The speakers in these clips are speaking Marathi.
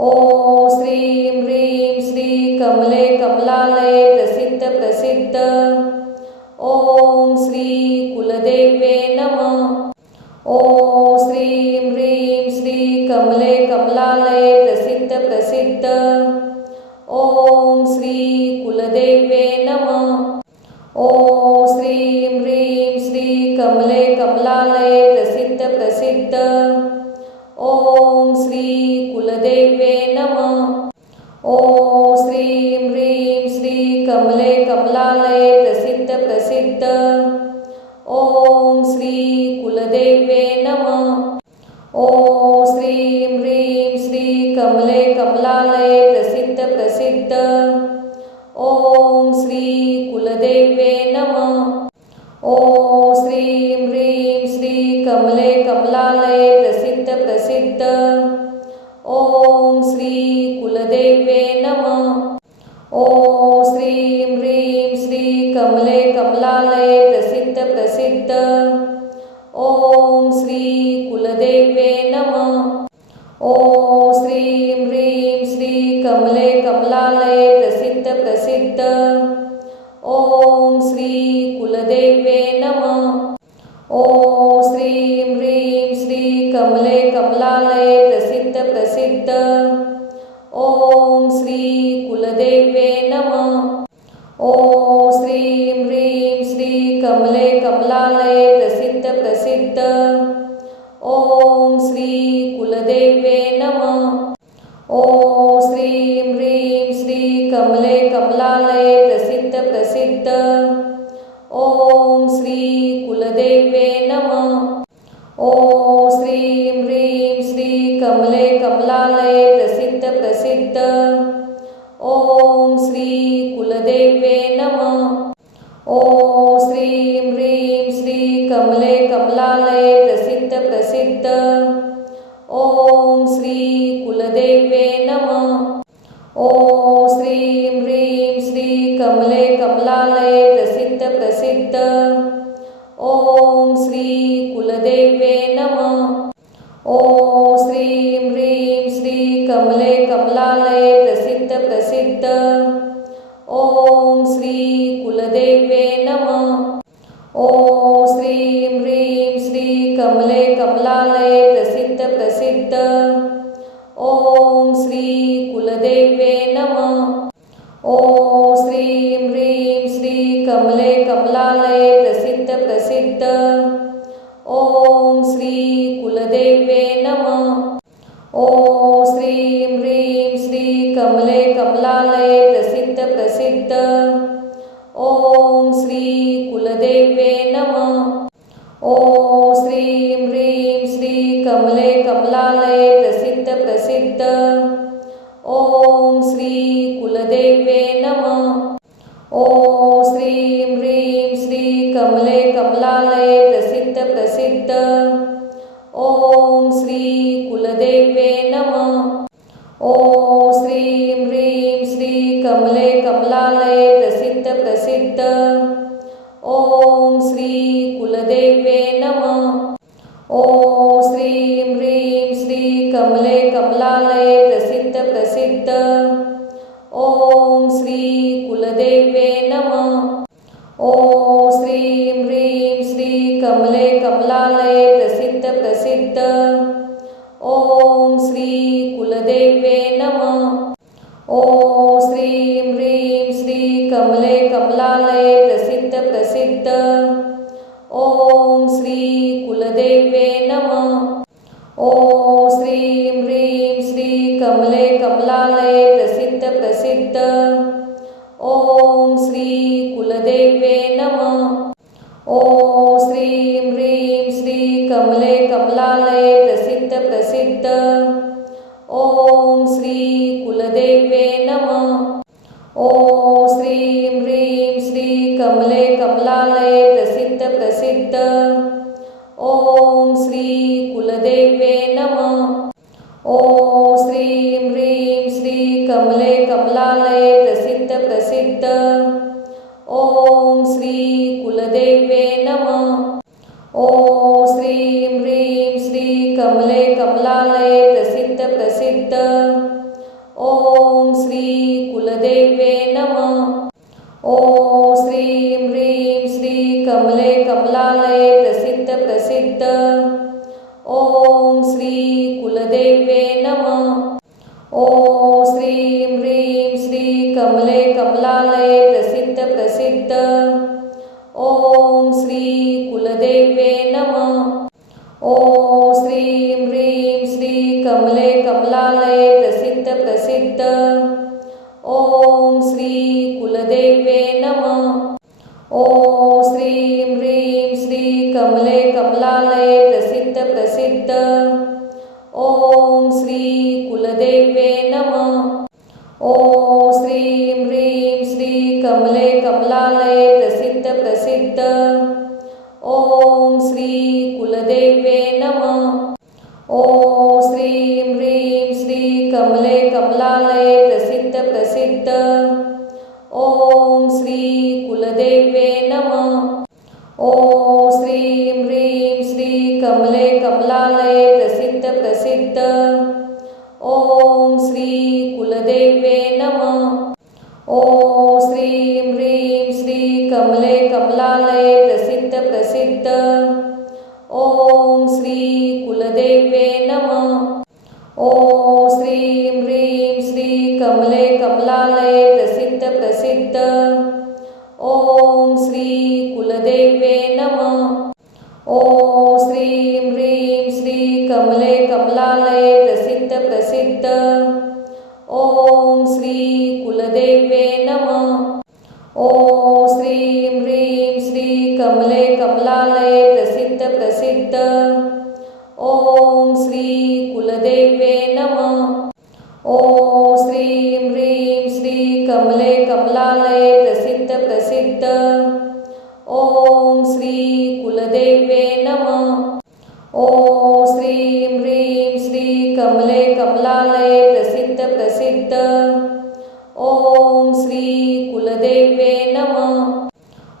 ओम श्रीं ह्रीं श्री कमले कमलालये प्रसिद्ध प्रसिद्ध। ओम श्री कुलदेव्ये नमः। ओम श्रीं ह्रीं श्री कमले कमलालये प्रसिद्ध प्रसिद्ध। ओम श्री कुलदेव्ये नमः। ओम श्रीं ह्रीं श्री कमले कमलालये प्रसिद्ध प्रसिद्ध। ओम श्री कुलदेव्ये नमः। ओम श्रीं ह्रीं श्री कमले कमलालये प्रसिद्ध प्रसिद्ध। ओम श्री कुलदेव्ये नमः। ओम श्रीं ह्रीं श्री कमले कमलालये प्रसिद्ध प्रसिद्ध। ओम श्री कुलदेव्ये नमः। ओम श्रीं ह्रीं श्री कमले कमलालये प्रसिद्ध प्रसिद्ध। ओम श्री कुलदेव्ये नमः। ओम श्रीं ह्रीं श्री कमले कमलालये प्रसिद्ध प्रसिद्ध। ओम श्री कुलदेव्ये नमः। ओम श्रीं ह्रीं श्री कमले कमलालये प्रसिद्ध प्रसिद्ध। ओम श्री कुलदेव्ये नमः। ओम श्रीं ह्रीं श्री कमले कमलालये प्रसिद्ध प्रसिद्ध। ओम श्री कुलदेव्ये नमः। ओम श्रीं ह्रीं श्री कमले कमलालये प्रसिद्ध प्रसिद्ध। ओम श्री कुलदेव्ये नमः। ओम श्रीं ह्रीं श्री कमले कमलालये प्रसिद्ध प्रसिद्ध। ओम श्री कुलदेव्ये नमः। ओम श्रीं ह्रीं श्री कमले कमलालये प्रसिद्ध प्रसिद्ध। ओम श्री कुलदेव्ये नमः। ओम श्रीं ह्रीं श्री कमले कमलालये प्रसिद्ध प्रसिद्ध। ओम श्री कुलदेव्ये नमः। ओम श्रीं ह्रीं श्री कमले कमलालये प्रसिद्ध प्रसिद्ध। ओम श्री कुलदेव्ये नमः। ओम श्रीं ह्रीं श्री कमले कमलालये प्रसिद्ध प्रसिद्ध। ओम श्री कुलदेव्ये नमः। ओम श्रीं ह्रीं श्री कमले कमलालये प्रसिद्ध प्रसिद्ध। ओम श्री कुलदेव्ये नमः। ओम श्रीं ह्रीं श्री कमले कमलालये प्रसिद्ध प्रसिद्ध। ओम श्री कुलदेव्ये नमः। ओम श्रीं ह्रीं श्री कमले कमलालये प्रसिद्ध प्रसिद्ध। ओम श्री कुलदेव्ये नमः। ओम श्रीं ह्रीं श्री कमले कमलालये प्रसिद्ध प्रसिद्ध। ओम श्री कुलदेव्ये नमः। ओम श्रीं ह्रीं श्री कमले कमलालये प्रसिद्ध प्रसिद्ध। ओम श्री कुलदेव्ये नमः। ओम श्रीं ह्रीं श्री कमले कमलालये प्रसिद्ध प्रसिद्ध। ओम श्री कुलदेव्ये नमः। ओम श्रीं ह्रीं श्री कमले कमलालये प्रसिद्ध प्रसिद्ध। ओम श्री कुलदेव्ये नमः। ओम श्रीं ह्रीं श्री कमले कमलालये प्रसिद्ध प्रसिद्ध। ओम श्री कुलदेव्ये नमः। ओम श्रीं ह्रीं श्री कमले कमलालये प्रसिद्ध प्रसिद्ध। ओम श्री कुलदेव्ये नमः। ओम श्रीं ह्रीं श्री कमले कमलालये प्रसिद्ध प्रसिद्ध। ओम श्री कुलदेव्ये नमः। ओम श्रीं ह्रीं श्री कमले कमलालये प्रसिद्ध प्रसिद्ध। ओम श्री कुलदेव्ये नमः। ओम श्रीं ह्रीं श्री कमले कमलालये प्रसिद्ध प्रसिद्ध। ओम श्री कुलदेव्ये नमः। ओम श्रीं ह्रीं श्री कमले कमलालये प्रसिद्ध प्रसिद्ध। ओम श्री कुलदेव्ये नमः। ओम श्रीं ह्रीं श्री कमले कमलालये प्रसिद्ध प्रसिद्ध। नमः। ॐ श्रीं ह्रीं श्री कमले कमलालये प्रसिद्ध प्रसिद्ध। ॐ श्री कुलदेव्ये नमः। ॐ श्रीं ह्रीं श्री कमले कमलालये प्रसिद्ध प्रसिद्ध। ॐ श्री कुलदेव्ये नमः। ॐ श्रीं ह्रीं श्री कमले कमलालये प्रसिद्ध प्रसिद्ध। ॐ श्री कुलदेव्ये नमः। ॐ श्रीं ह्रीं श्री कमले कमलालये प्रसिद्ध प्रसिद्ध। ॐ श्री कुलदेव्ये नमः। ॐ श्रीं ह्रीं श्री कमले कमलालये प्रसिद्ध प्रसिद्ध। ॐ श्री कुलदेव्ये नमः। ॐ श्रीं ह्रीं श्री कमले कमलालये प्रसिद्ध प्रसिद्ध। ॐ श्री कुलदेव्ये नमः। ॐ श्रीं ह्रीं श्री कमले कमलालये प्रसिद्ध प्रसिद्ध। ॐ श्री कुलदेव्ये नमः। ॐ श्रीं ह्रीं श्री कमले कमलालये प्रसिद्ध प्रसिद्ध। ॐ श्री कुलदेव्ये नमः। ॐ श्रीं ह्रीं श्री कमले कमलालये प्रसिद्ध प्रसिद्ध। ॐ श्री कुलदेव्ये नमः। ॐ श्रीं ह्रीं श्री कमले कमलालये प्रसिद्ध प्रसिद्ध। ॐ श्री कुलदेव्ये नमः। ॐ श्रीं ह्रीं श्री कमले कमलालये प्रसिद्ध प्रसिद्ध। ॐ श्री कुलदेव्ये नमः।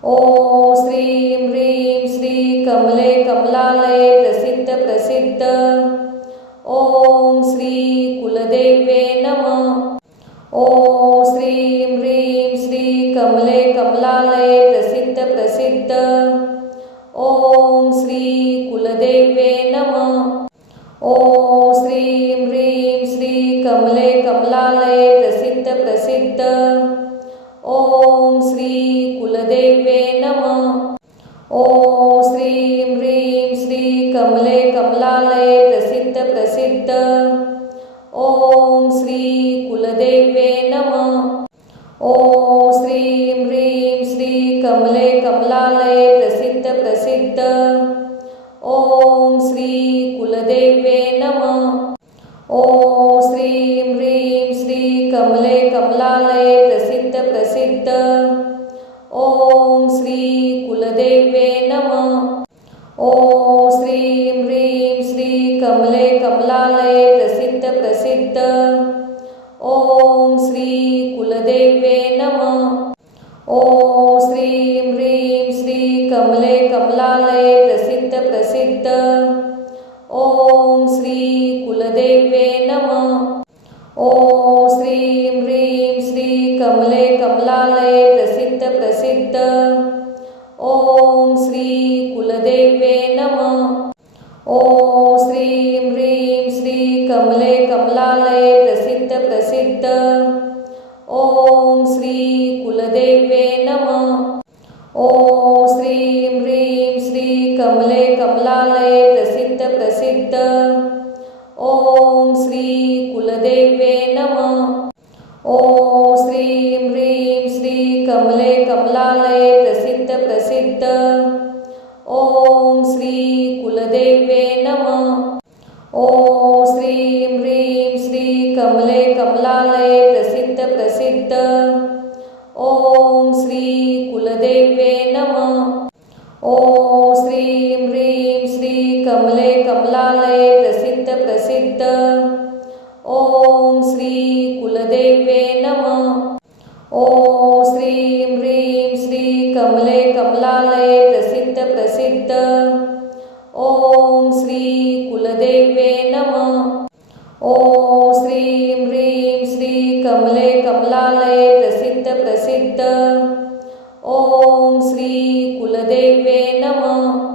ॐ श्रीं ह्रीं श्री कमले कमलालये प्रसिद्ध प्रसिद्ध। ॐ श्री कुलदेव्ये नमः। ॐ श्रीं ह्रीं श्री कमले कमलालये प्रसिद्ध प्रसिद्ध। ॐ श्री कुलदेव्ये नमः। ॐ श्रीं ह्रीं श्री कमले कमलालये प्रसिद्ध प्रसिद्ध। ॐ श्री कुलदेव्ये नमः। ॐ श्रीं ह्रीं श्री कमले कमलालये प्रसिद्ध प्रसिद्ध। ॐ श्री कुलदेव्ये नमः। ॐ श्रीं ह्रीं श्री कमले कमलालये प्रसिद्ध प्रसिद्ध। ॐ श्री कुलदेव्ये नमः। ॐ श्रीं ह्रीं श्री कमले कमलालये प्रसिद्ध प्रसिद्ध। ॐ श्री कुलदेव्ये नमः। ॐ श्रीं ह्रीं श्री कमले कमलालये प्रसिद्ध प्रसिद्ध। ॐ श्री कुलदेव्ये नमः। ॐ श्रीं ह्रीं श्री कमले कमलालये प्रसिद्ध प्रसिद्ध। ॐ श्री कुलदेव्ये नमः। ॐ श्रीं ह्रीं श्री कमले कमलालये प्रसिद्ध प्रसिद्ध। ॐ श्री कुलदेव्ये नमः। ॐ श्रीं ह्रीं श्री कमले कमलालये प्रसिद्ध प्रसिद्ध। ॐ श्री कुलदेव्ये नमः। ॐ श्रीं ह्रीं श्री कमले कमलालये प्रसिद्ध प्रसिद्ध। ॐ श्री कुलदेव्ये नमः। ॐ श्रीं ह्रीं श्री कमले कमलालये प्रसिद्ध प्रसिद्ध। ॐ श्री कुलदेव्ये नमः। ॐ श्रीं ह्रीं श्री कमले कमलालये प्रसिद्ध प्रसिद्ध। ॐ श्री कुलदेव्ये नमः। ॐ श्रीं ह्रीं श्री कमले कमलालये प्रसिद्ध प्रसिद्ध। ॐ श्री कुलदेव्ये नमः। ॐ श्रीं ह्रीं श्री कमले कमलालये प्रसिद्ध प्रसिद्ध। ॐ श्री कुलदेव्ये नमः। ॐ श्रीं ह्रीं श्री कमले कमलालये प्रसिद्ध प्रसिद्ध। ॐ श्री कुलदेव्ये नमः।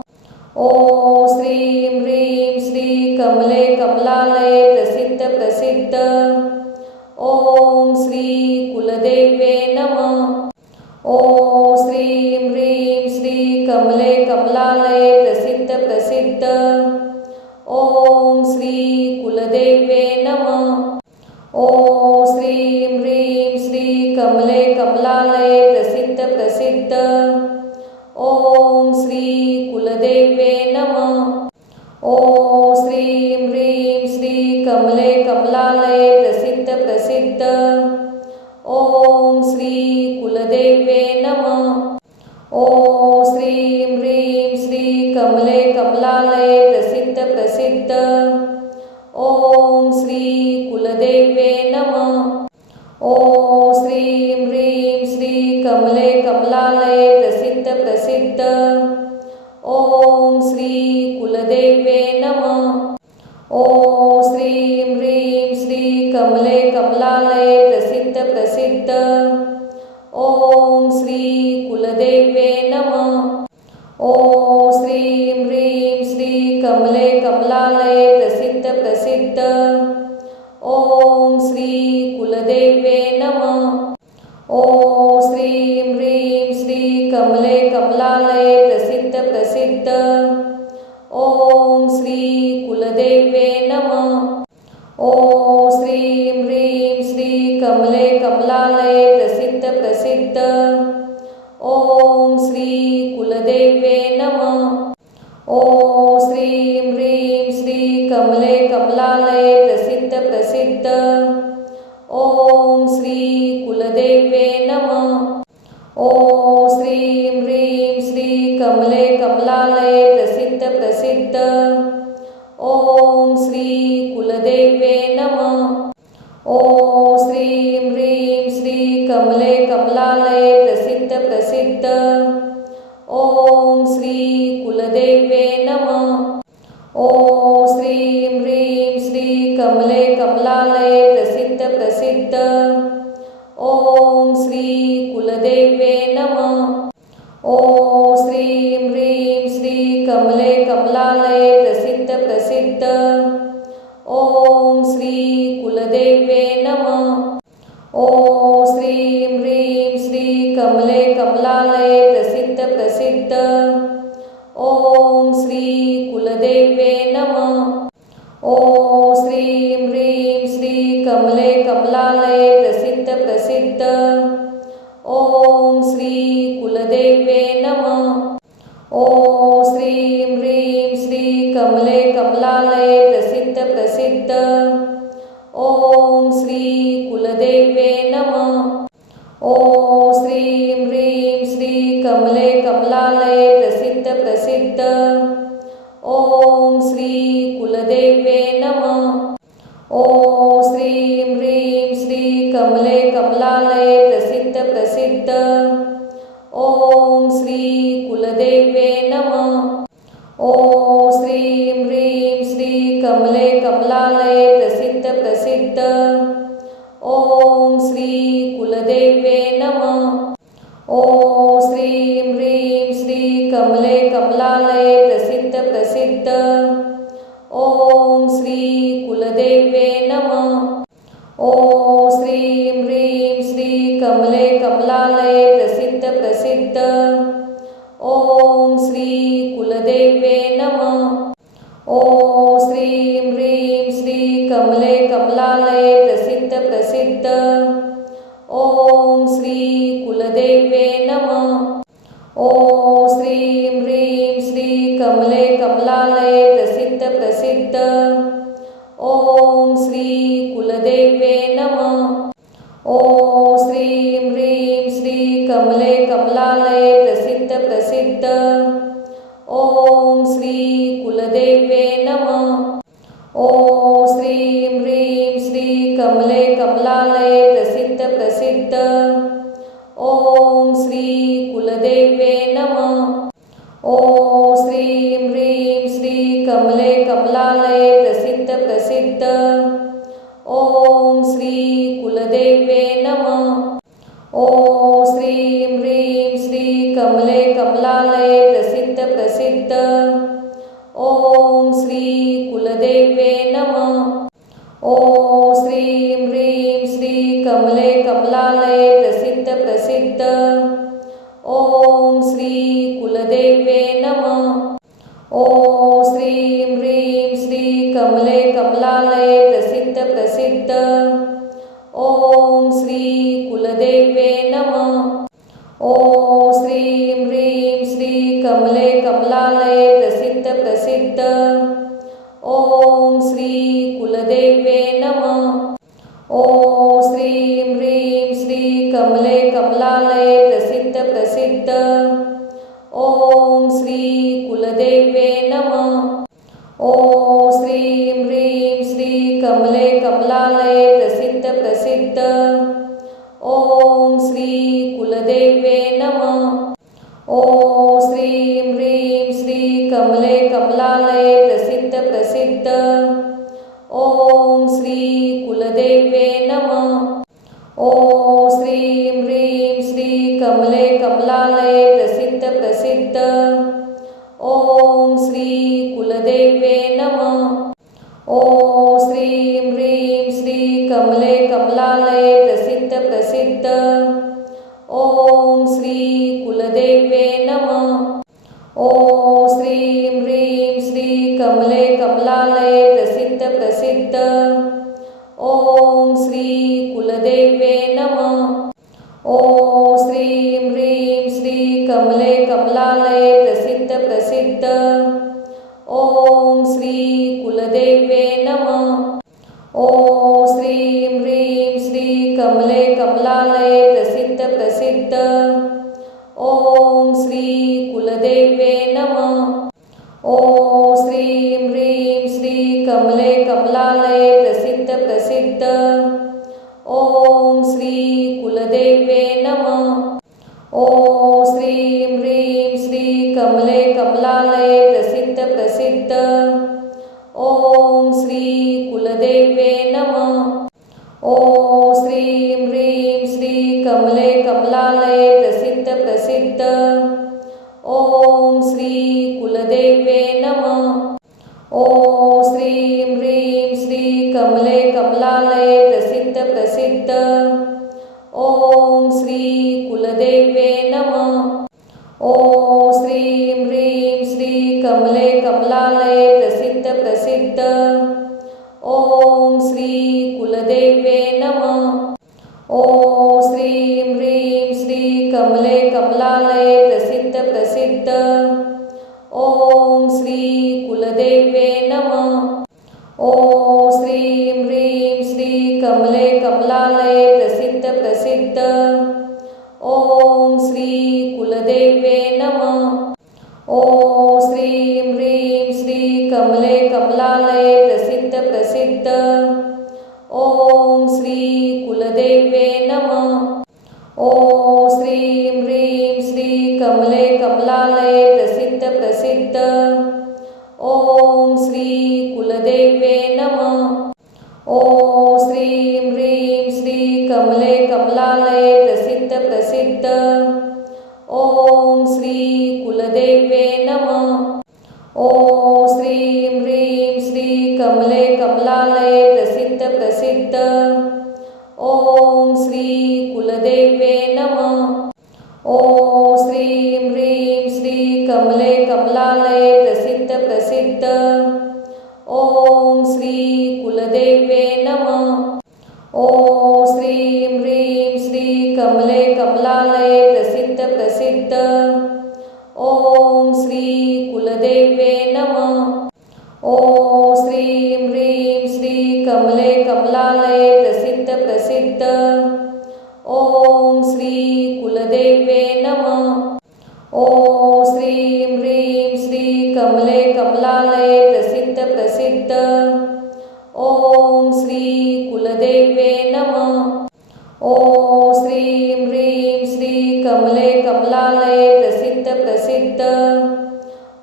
ॐ श्रीं ह्रीं श्री कमले कमलालये प्रसिद्ध प्रसिद्ध। ॐ श्री कुलदेव्ये नमः। ॐ श्रीं ह्रीं श्री कमले कमलालये प्रसिद्ध प्रसिद्ध। प्रसिद्ध। ओम श्री कुलदेवे नमः। ओम श्रीं ह्रीं श्री कमले कमलालये प्रसिद्ध प्रसिद्ध। ओम श्री कुलदेवे नमः। ओम श्रीं ह्रीं श्री कमले कमलालये प्रसिद्ध प्रसिद्ध। ओम श्री कुलदेवे नमः। ओम श्रीं ह्रीं श्री कमले कमलालये प्रसिद्ध प्रसिद्ध। ओम श्री कुलदेवे नमः। ओम श्रीं ह्रीं श्री कमले कमलालये प्रसिद्ध प्रसिद्ध। ओम श्री कुलदेवे नमः। ओम श्रीं ह्रीं श्री कमले कमलालये प्रसिद्ध प्रसिद्ध। ओम श्री कुलदेवे नमः। ओम श्रीं ह्रीं श्री कमले कमलालये प्रसिद्ध प्रसिद्ध। ओम श्री कुलदेवे नमः। ओम श्रीं ह्रीं श्री कमले कमलालये प्रसिद्ध प्रसिद्ध। ओम श्री कुलदेवे नमः। ओम श्रीं ह्रीं श्री कमले कमलालये प्रसिद्ध प्रसिद्ध। ओम श्री कुलदेवे नमः। ओम श्रीं ह्रीं श्री कमले कमलालये प्रसिद्ध प्रसिद्ध। ओम श्री कुलदेवे नमः। ओम श्रीं ह्रीं श्री कमले कमलालये प्रसिद्ध प्रसिद्ध। ओम श्री कुलदेवे नमः। ओम श्रीं ह्रीं श्री कमले कमलालये प्रसिद्ध प्रसिद्ध। ओम श्री कुलदेवे नमः। ओम श्रीं ह्रीं श्री कमले कमलालये प्रसिद्ध प्रसिद्ध। ओम श्री कुलदेवे नमः। ओम श्रीं ह्रीं श्री कमले कमलालये प्रसिद्ध प्रसिद्ध। ओम श्री कुलदेवे नमः। ओम श्रीं ह्रीं श्री कमले कमलालये प्रसिद्ध प्रसिद्ध। ओम श्री कुलदेवे नमः। ओम श्रीं ह्रीं श्री कमले कमलालये प्रसिद्ध प्रसिद्ध। ओम श्री कुलदेवे नमः। ओम श्रीं ह्रीं श्री कमले कमलालये प्रसिद्ध प्रसिद्ध। ओम श्री कुलदेवे नमः। ओम श्रीं ह्रीं श्री कमले कमलालये प्रसिद्ध प्रसिद्ध। ओम श्री कुलदेवे नमः। ओम श्रीं ह्रीं श्री कमले कमलालये प्रसिद्ध प्रसिद्ध। ओम श्री कुलदेवे नमः। ओम श्रीं ह्रीं श्री कमले कमलालये प्रसिद्ध प्रसिद्ध। ओम श्री कुलदेवे नमः। ओम श्रीं ह्रीं श्री कमले कमलालये प्रसिद्ध प्रसिद्ध। ओम श्री कुलदेवे नमः। ओम श्रीं ह्रीं श्री कमले कमलालये प्रसिद्ध प्रसिद्ध। ओम श्री कुलदेवे नमः। ओम श्रीं ह्रीं श्री कमले कमलालये प्रसिद्ध प्रसिद्ध। ओम श्री कुलदेवे नमः। ओम श्रीं ह्रीं श्री कमले कमलालये प्रसिद्ध प्रसिद्ध। ओम श्री कुलदेवे नमः। ओम श्रीं ह्रीं श्री कमले कमलालये प्रसिद्ध प्रसिद्ध। ओम श्री कुलदेवे नमः। ओम श्रीं ह्रीं श्री कमले कमलालये प्रसिद्ध प्रसिद्ध। ओम श्री कुलदेवे नमः। ओम श्रीं ह्रीं श्री कमले कमलालये प्रसिद्ध प्रसिद्ध। ओम श्री कुलदेवे नमः। ओम श्रीं ह्रीं श्री कमले कमलालये प्रसिद्ध प्रसिद्ध। ओम श्री कुलदेवे नमः। ओम श्रीं ह्रीं श्री कमले कमलालये प्रसिद्ध प्रसिद्ध। ओम श्री कुलदेवे नमः। ओम श्री श्रीं ह्रीं श्री कमले कमलालये प्रसिद्ध प्रसिद्ध। ॐ श्री कुलदेव्ये नमः। ॐ श्रीं ह्रीं श्री कमले कमलालये प्रसिद्ध प्रसिद्ध। ॐ श्री कुलदेव्ये नमः। ॐ श्रीं ह्रीं श्री कमले कमलालये प्रसिद्ध प्रसिद्ध। ॐ श्री कुलदेव्ये नमः। ॐ श्रीं ह्रीं श्री कमले कमलालये प्रसिद्ध प्रसिद्ध। ॐ श्री कुलदेव्ये नमः। ॐ श्रीं ह्रीं श्री कमले कमलालये प्रसिद्ध प्रसिद्ध। ॐ श्री कुलदेव्ये नमः। ॐ श्रीं ह्रीं श्री कमले कमलालये प्रसिद्ध प्रसिद्ध। ॐ श्री कुलदेव्ये नमः। ॐ श्रीं ह्रीं श्री कमले कमलालये प्रसिद्ध प्रसिद्ध। ॐ श्री कुलदेव्ये नमः। ॐ श्रीं ह्रीं श्री कमले कमलालये प्रसिद्ध प्रसिद्ध। ॐ श्री कुलदेव्ये नमः। ॐ श्रीं ह्रीं श्री कमले कमलालये प्रसिद्ध प्रसिद्ध। ॐ श्री कुलदेव्ये नमः। ॐ श्रीं ह्रीं श्री कमले कमलालये प्रसिद्ध प्रसिद्ध। ॐ श्री कुलदेव्ये नमः। ॐ श्रीं ह्रीं श्री कमले कमलालये प्रसिद्ध प्रसिद्ध। ॐ श्री कुलदेव्ये नमः। ॐ श्रीं ह्रीं श्री कमले कमलालये प्रसिद्ध प्रसिद्ध। ॐ श्री कुलदेव्ये नमः। ॐ श्रीं ह्रीं श्री कमले कमलालये प्रसिद्ध प्रसिद्ध। ॐ श्री कुलदेव्ये नमः। ॐ श्रीं ह्रीं श्री कमले कमलालये प्रसिद्ध प्रसिद्ध। ॐ श्री कुलदेव्ये नमः। ॐ श्रीं ह्रीं श्री कमले कमलालये प्रसिद्ध प्रसिद्ध। ॐ श्री कुलदेव्ये नमः। ॐ श्रीं ह्रीं श्री कमले कमलालये प्रसिद्ध प्रसिद्ध। ॐ श्री कुलदेव्ये नमः। ॐ श्रीं ह्रीं श्री कमले कमलालये प्रसिद्ध प्रसिद्ध। ॐ श्री कुलदेव्ये नमः। ॐ श्रीं ह्रीं श्री कमले कमलालये प्रसिद्ध प्रसिद्ध। ॐ श्री कुलदेव्ये नमः। ॐ श्रीं ह्रीं श्री कमले कमलालये प्रसिद्ध प्रसिद्ध। ॐ श्री कुलदेव्ये नमः। ॐ श्रीं ह्रीं श्री कमले कमलालये प्रसिद्ध प्रसिद्ध। ॐ श्री कुलदेव्ये नमः। ॐ श्रीं ह्रीं श्री कमले कमलालये प्रसिद्ध प्रसिद्ध। ॐ श्री कुलदेव्ये नमः। ॐ श्रीं ह्रीं श्री कमले कमलालये प्रसिद्ध प्रसिद्ध। ॐ श्री कुलदेव्ये नमः। ॐ श्रीं ह्रीं श्री कमले कमलालये प्रसिद्ध प्रसिद्ध। ॐ श्री कुलदेव्ये नमः। ॐ श्रीं ह्रीं श्री कमले कमलालये प्रसिद्ध प्रसिद्ध। ॐ श्री कुलदेव्ये नमः। ॐ श्रीं ह्रीं श्री कमले कमलालये प्रसिद्ध प्रसिद्ध। ॐ श्री कुलदेव्ये नमः। ॐ श्रीं ह्रीं श्री कमले कमलालये प्रसिद्ध प्रसिद्ध।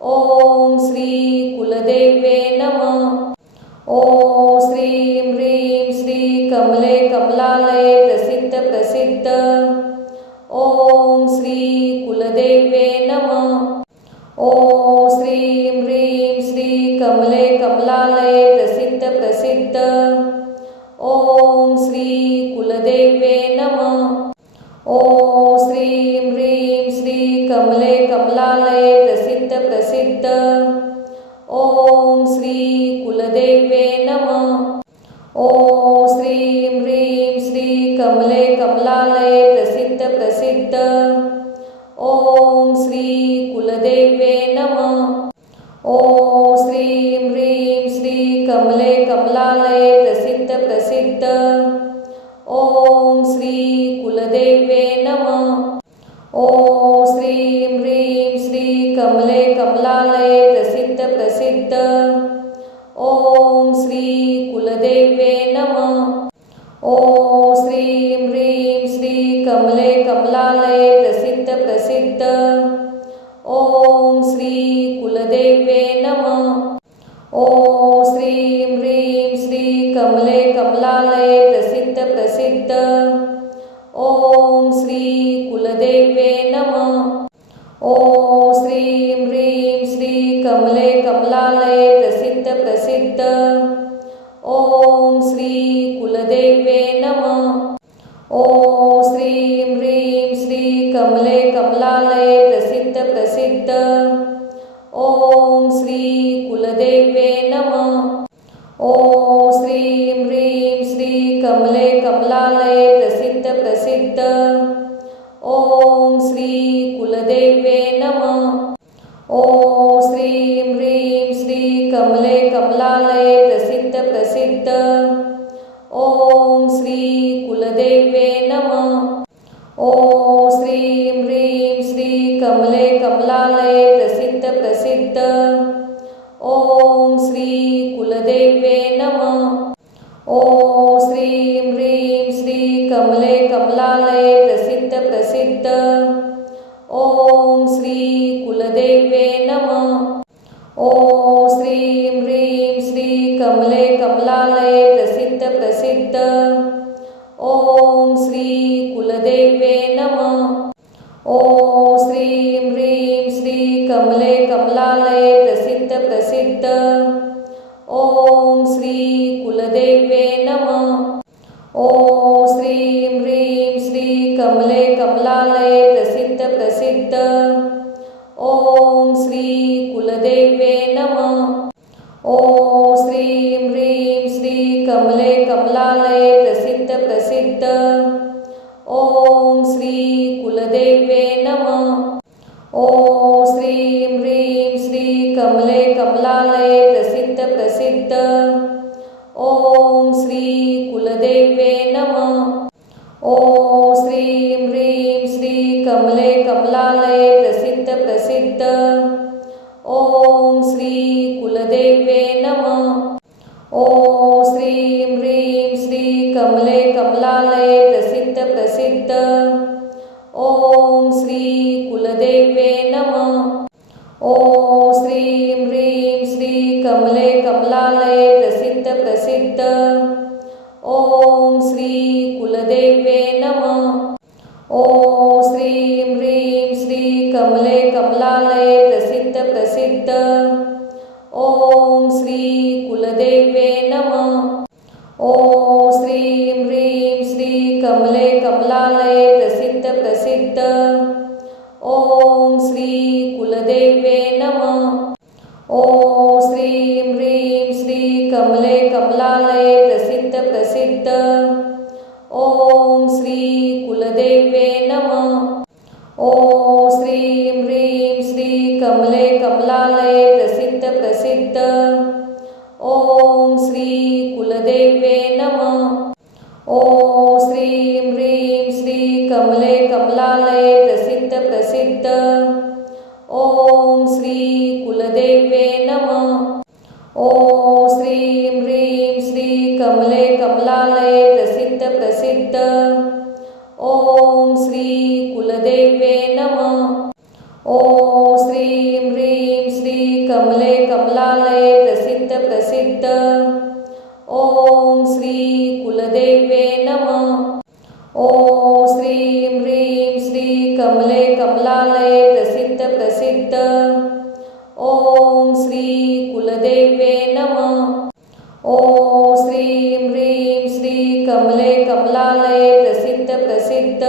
ॐ श्री कुलदेव्ये नमः। ॐ श्रीं ह्रीं श्री कमले कमलालये प्रसिद्ध प्रसिद्ध। ॐ श्री कुलदेव्ये नमः। ॐ श्रीं ह्रीं श्री कमले कमलालये प्रसिद्ध प्रसिद्ध। ॐ श्री कुलदेव्ये नमः। ॐ श्रीं ह्रीं श्री कमले कमलालये प्रसिद्ध प्रसिद्ध। ॐ श्री कुलदेवे नमः। ॐ श्रीं ह्रीं श्री कमले कमलालये प्रसिद्ध प्रसिद्ध। ॐ श्री कुलदेवे नमः। ॐ श्रीं ह्रीं श्री कमले कमलालये प्रसिद्ध प्रसिद्ध। ॐ श्री कुलदेवे नमः। ॐ श्रीं ह्रीं श्री कमले कमलालये प्रसिद्ध प्रसिद्ध। ॐ श्री कुलदेवे नमः। ॐ श्रीं ह्रीं श्री कमले कमलालये प्रसिद्ध प्रसिद्ध। ॐ श्री कुलदेवे नमः। ॐ श्रीं ह्रीं श्री कमले कमलालये प्रसिद्ध प्रसिद्ध। ॐ श्री कुलदेवे नमः। ॐ श्रीं ह्रीं श्री कमले कमलालये प्रसिद्ध प्रसिद्ध। ॐ श्री कुलदेवे नमः। ॐ श्रीं ह्रीं श्री कमले कमलालये प्रसिद्ध प्रसिद्ध। ॐ श्री कुलदेवे नमः। ॐ श्रीं ह्रीं श्री कमले कमलालये प्रसिद्ध प्रसिद्ध। ॐ श्री कुलदेवे नमः। ॐ श्रीं ह्रीं श्री कमले कमलालये प्रसिद्ध प्रसिद्ध। ॐ श्री कुलदेवे नमः। ॐ श्रीं ह्रीं श्री कमले कमलालये प्रसिद्ध प्रसिद्ध। ॐ श्री कुलदेवे नमः। ॐ श्रीं ह्रीं श्री कमले कमलालये प्रसिद्ध प्रसिद्ध। ॐ श्री कुलदेवे नमः। ॐ श्रीं ह्रीं श्री कमले कमलालये प्रसिद्ध प्रसिद्ध। ॐ श्री कुलदेवे नमः। ॐ श्रीं ह्रीं श्री कमले कमलालये प्रसिद्ध प्रसिद्ध। ॐ श्री कुलदेवे नमः। ॐ श्रीं ह्रीं श्री कमले कमलालये प्रसिद्ध प्रसिद्ध। ॐ श्री कुलदेवे नमः। ॐ श्रीं ह्रीं श्री कमले कमलालये प्रसिद्ध प्रसिद्ध। ॐ श्री कुलदेवे नमः। ॐ श्रीं ह्रीं श्री कमले कमलालये प्रसिद्ध प्रसिद्ध। ॐ श्री कुलदेवे नमः। ॐ श्रीं ह्रीं श्री कमले कमलालये प्रसिद्ध प्रसिद्ध। ॐ श्री कुलदेवे नमः। ॐ श्रीं ह्रीं श्री कमले कमलालये प्रसिद्ध प्रसिद्ध। ॐ श्री कुलदेवे नमः। ॐ श्रीं ह्रीं श्री कमले कमलालये प्रसिद्ध प्रसिद्ध। ॐ श्री कुलदेवे नमः। ॐ श्रीं ह्रीं श्री कमले कमलालये प्रसिद्ध प्रसिद्ध। ॐ श्री कुलदेवे नमः। ॐ श्रीं ह्रीं श्री कमले कमलालये प्रसिद्ध प्रसिद्ध। ॐ श्री कुलदेवे नमः। ॐ श्रीं ह्रीं श्री कमले कमलालये प्रसिद्ध प्रसिद्ध। ॐ श्री कुलदेवे नमः। ॐ श्रीं ह्रीं श्री कमले कमलालये प्रसिद्ध प्रसिद्ध। ॐ श्री कुलदेवे नमः। ॐ श्रीं ह्रीं श्री कमले कमलालये प्रसिद्ध प्रसिद्ध। ॐ श्री कुलदेवे नमः। ॐ श्रीं ह्रीं श्री कमले कमलालये प्रसिद्ध प्रसिद्ध। ॐ श्री कुलदेवे नमः। ॐ श्रीं ह्रीं श्री कमले कमलालये प्रसिद्ध प्रसिद्ध। ॐ श्री कुलदेवे नमः। ॐ श्रीं ह्रीं श्री कमले कमलालये प्रसिद्ध प्रसिद्ध। ॐ श्री कुलदेवे नमः। ॐ श्रीं ह्रीं श्री कमले कमलालये प्रसिद्ध प्रसिद्ध।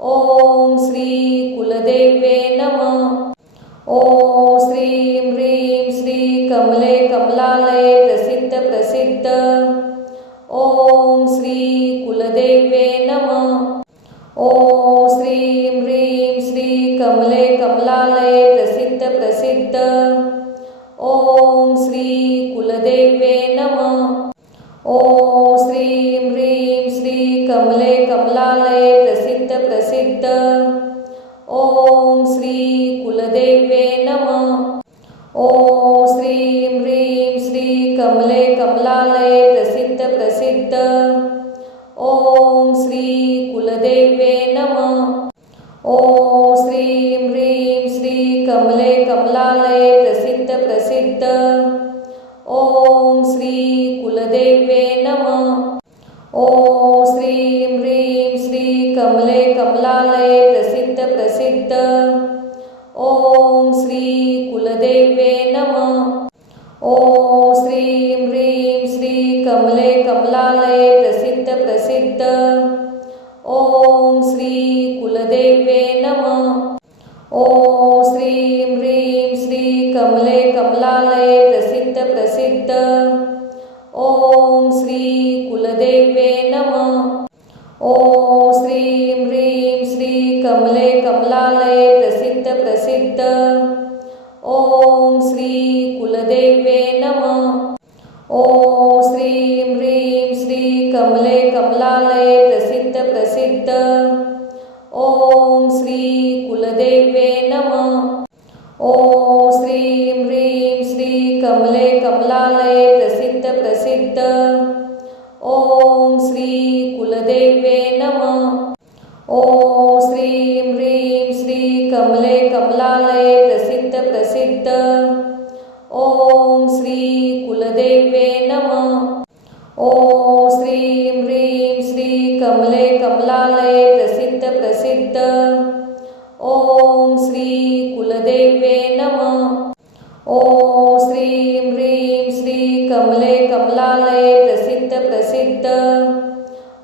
ॐ श्री कुलदेवे नमः। ॐ श्रीं ह्रीं श्री कमले कमलालये प्रसिद्ध प्रसिद्ध। ओम श्री कुलदेवे नमः। ओम श्रीं ह्रीं श्री कमले कमलालये प्रसिद्ध प्रसिद्ध। ओम श्री कुलदेवे नमः। ओम श्रीं ह्रीं श्री कमले कमलालये प्रसिद्ध प्रसिद्ध। ओम श्री कुलदेवे नमः। ओम श्रीं ह्रीं श्री कमले कमलालये प्रसिद्ध प्रसिद्ध। ओम श्री कुलदेवे नमः। ओम श्रीं ह्रीं श्री कमले कमलालये प्रसिद्ध प्रसिद्ध। ओम श्री कुलदेवे नमः। ओम श्रीं ह्रीं श्री कमले कमलालये प्रसिद्ध प्रसिद्ध। ओम श्री कुलदेवे नमः। ओम श्रीं ह्रीं श्री कमले कमलालये प्रसिद्ध प्रसिद्ध। ओम श्री कुलदेवे नमः। ओम श्रीं ह्रीं श्री कमले कमलालये प्रसिद्ध प्रसिद्ध। ओम श्री कुलदेवे नमः। ओम श्रीं ह्रीं श्री कमले कमलालये प्रसिद्ध प्रसिद्ध। ओम श्री कुलदेवे नमः। ओम श्रीं ह्रीं श्री कमले कमलालये प्रसिद्ध प्रसिद्ध। ओम श्री कुलदेवे नमः। ओम श्रीं ह्रीं श्री कमले कमलालये प्रसिद्ध प्रसिद्ध। ओम श्री कुलदेवे नमः। ओम श्रीं ह्रीं श्री कमले कमलालये प्रसिद्ध प्रसिद्ध। ओम श्री कुलदेवे नमः। ओम श्रीं ह्रीं श्री कमले कमलालये प्रसिद्ध प्रसिद्ध। ओम श्री कुलदेवे नमः। ओम श्रीं ह्रीं श्री कमले कमलालये प्रसिद्ध प्रसिद्ध।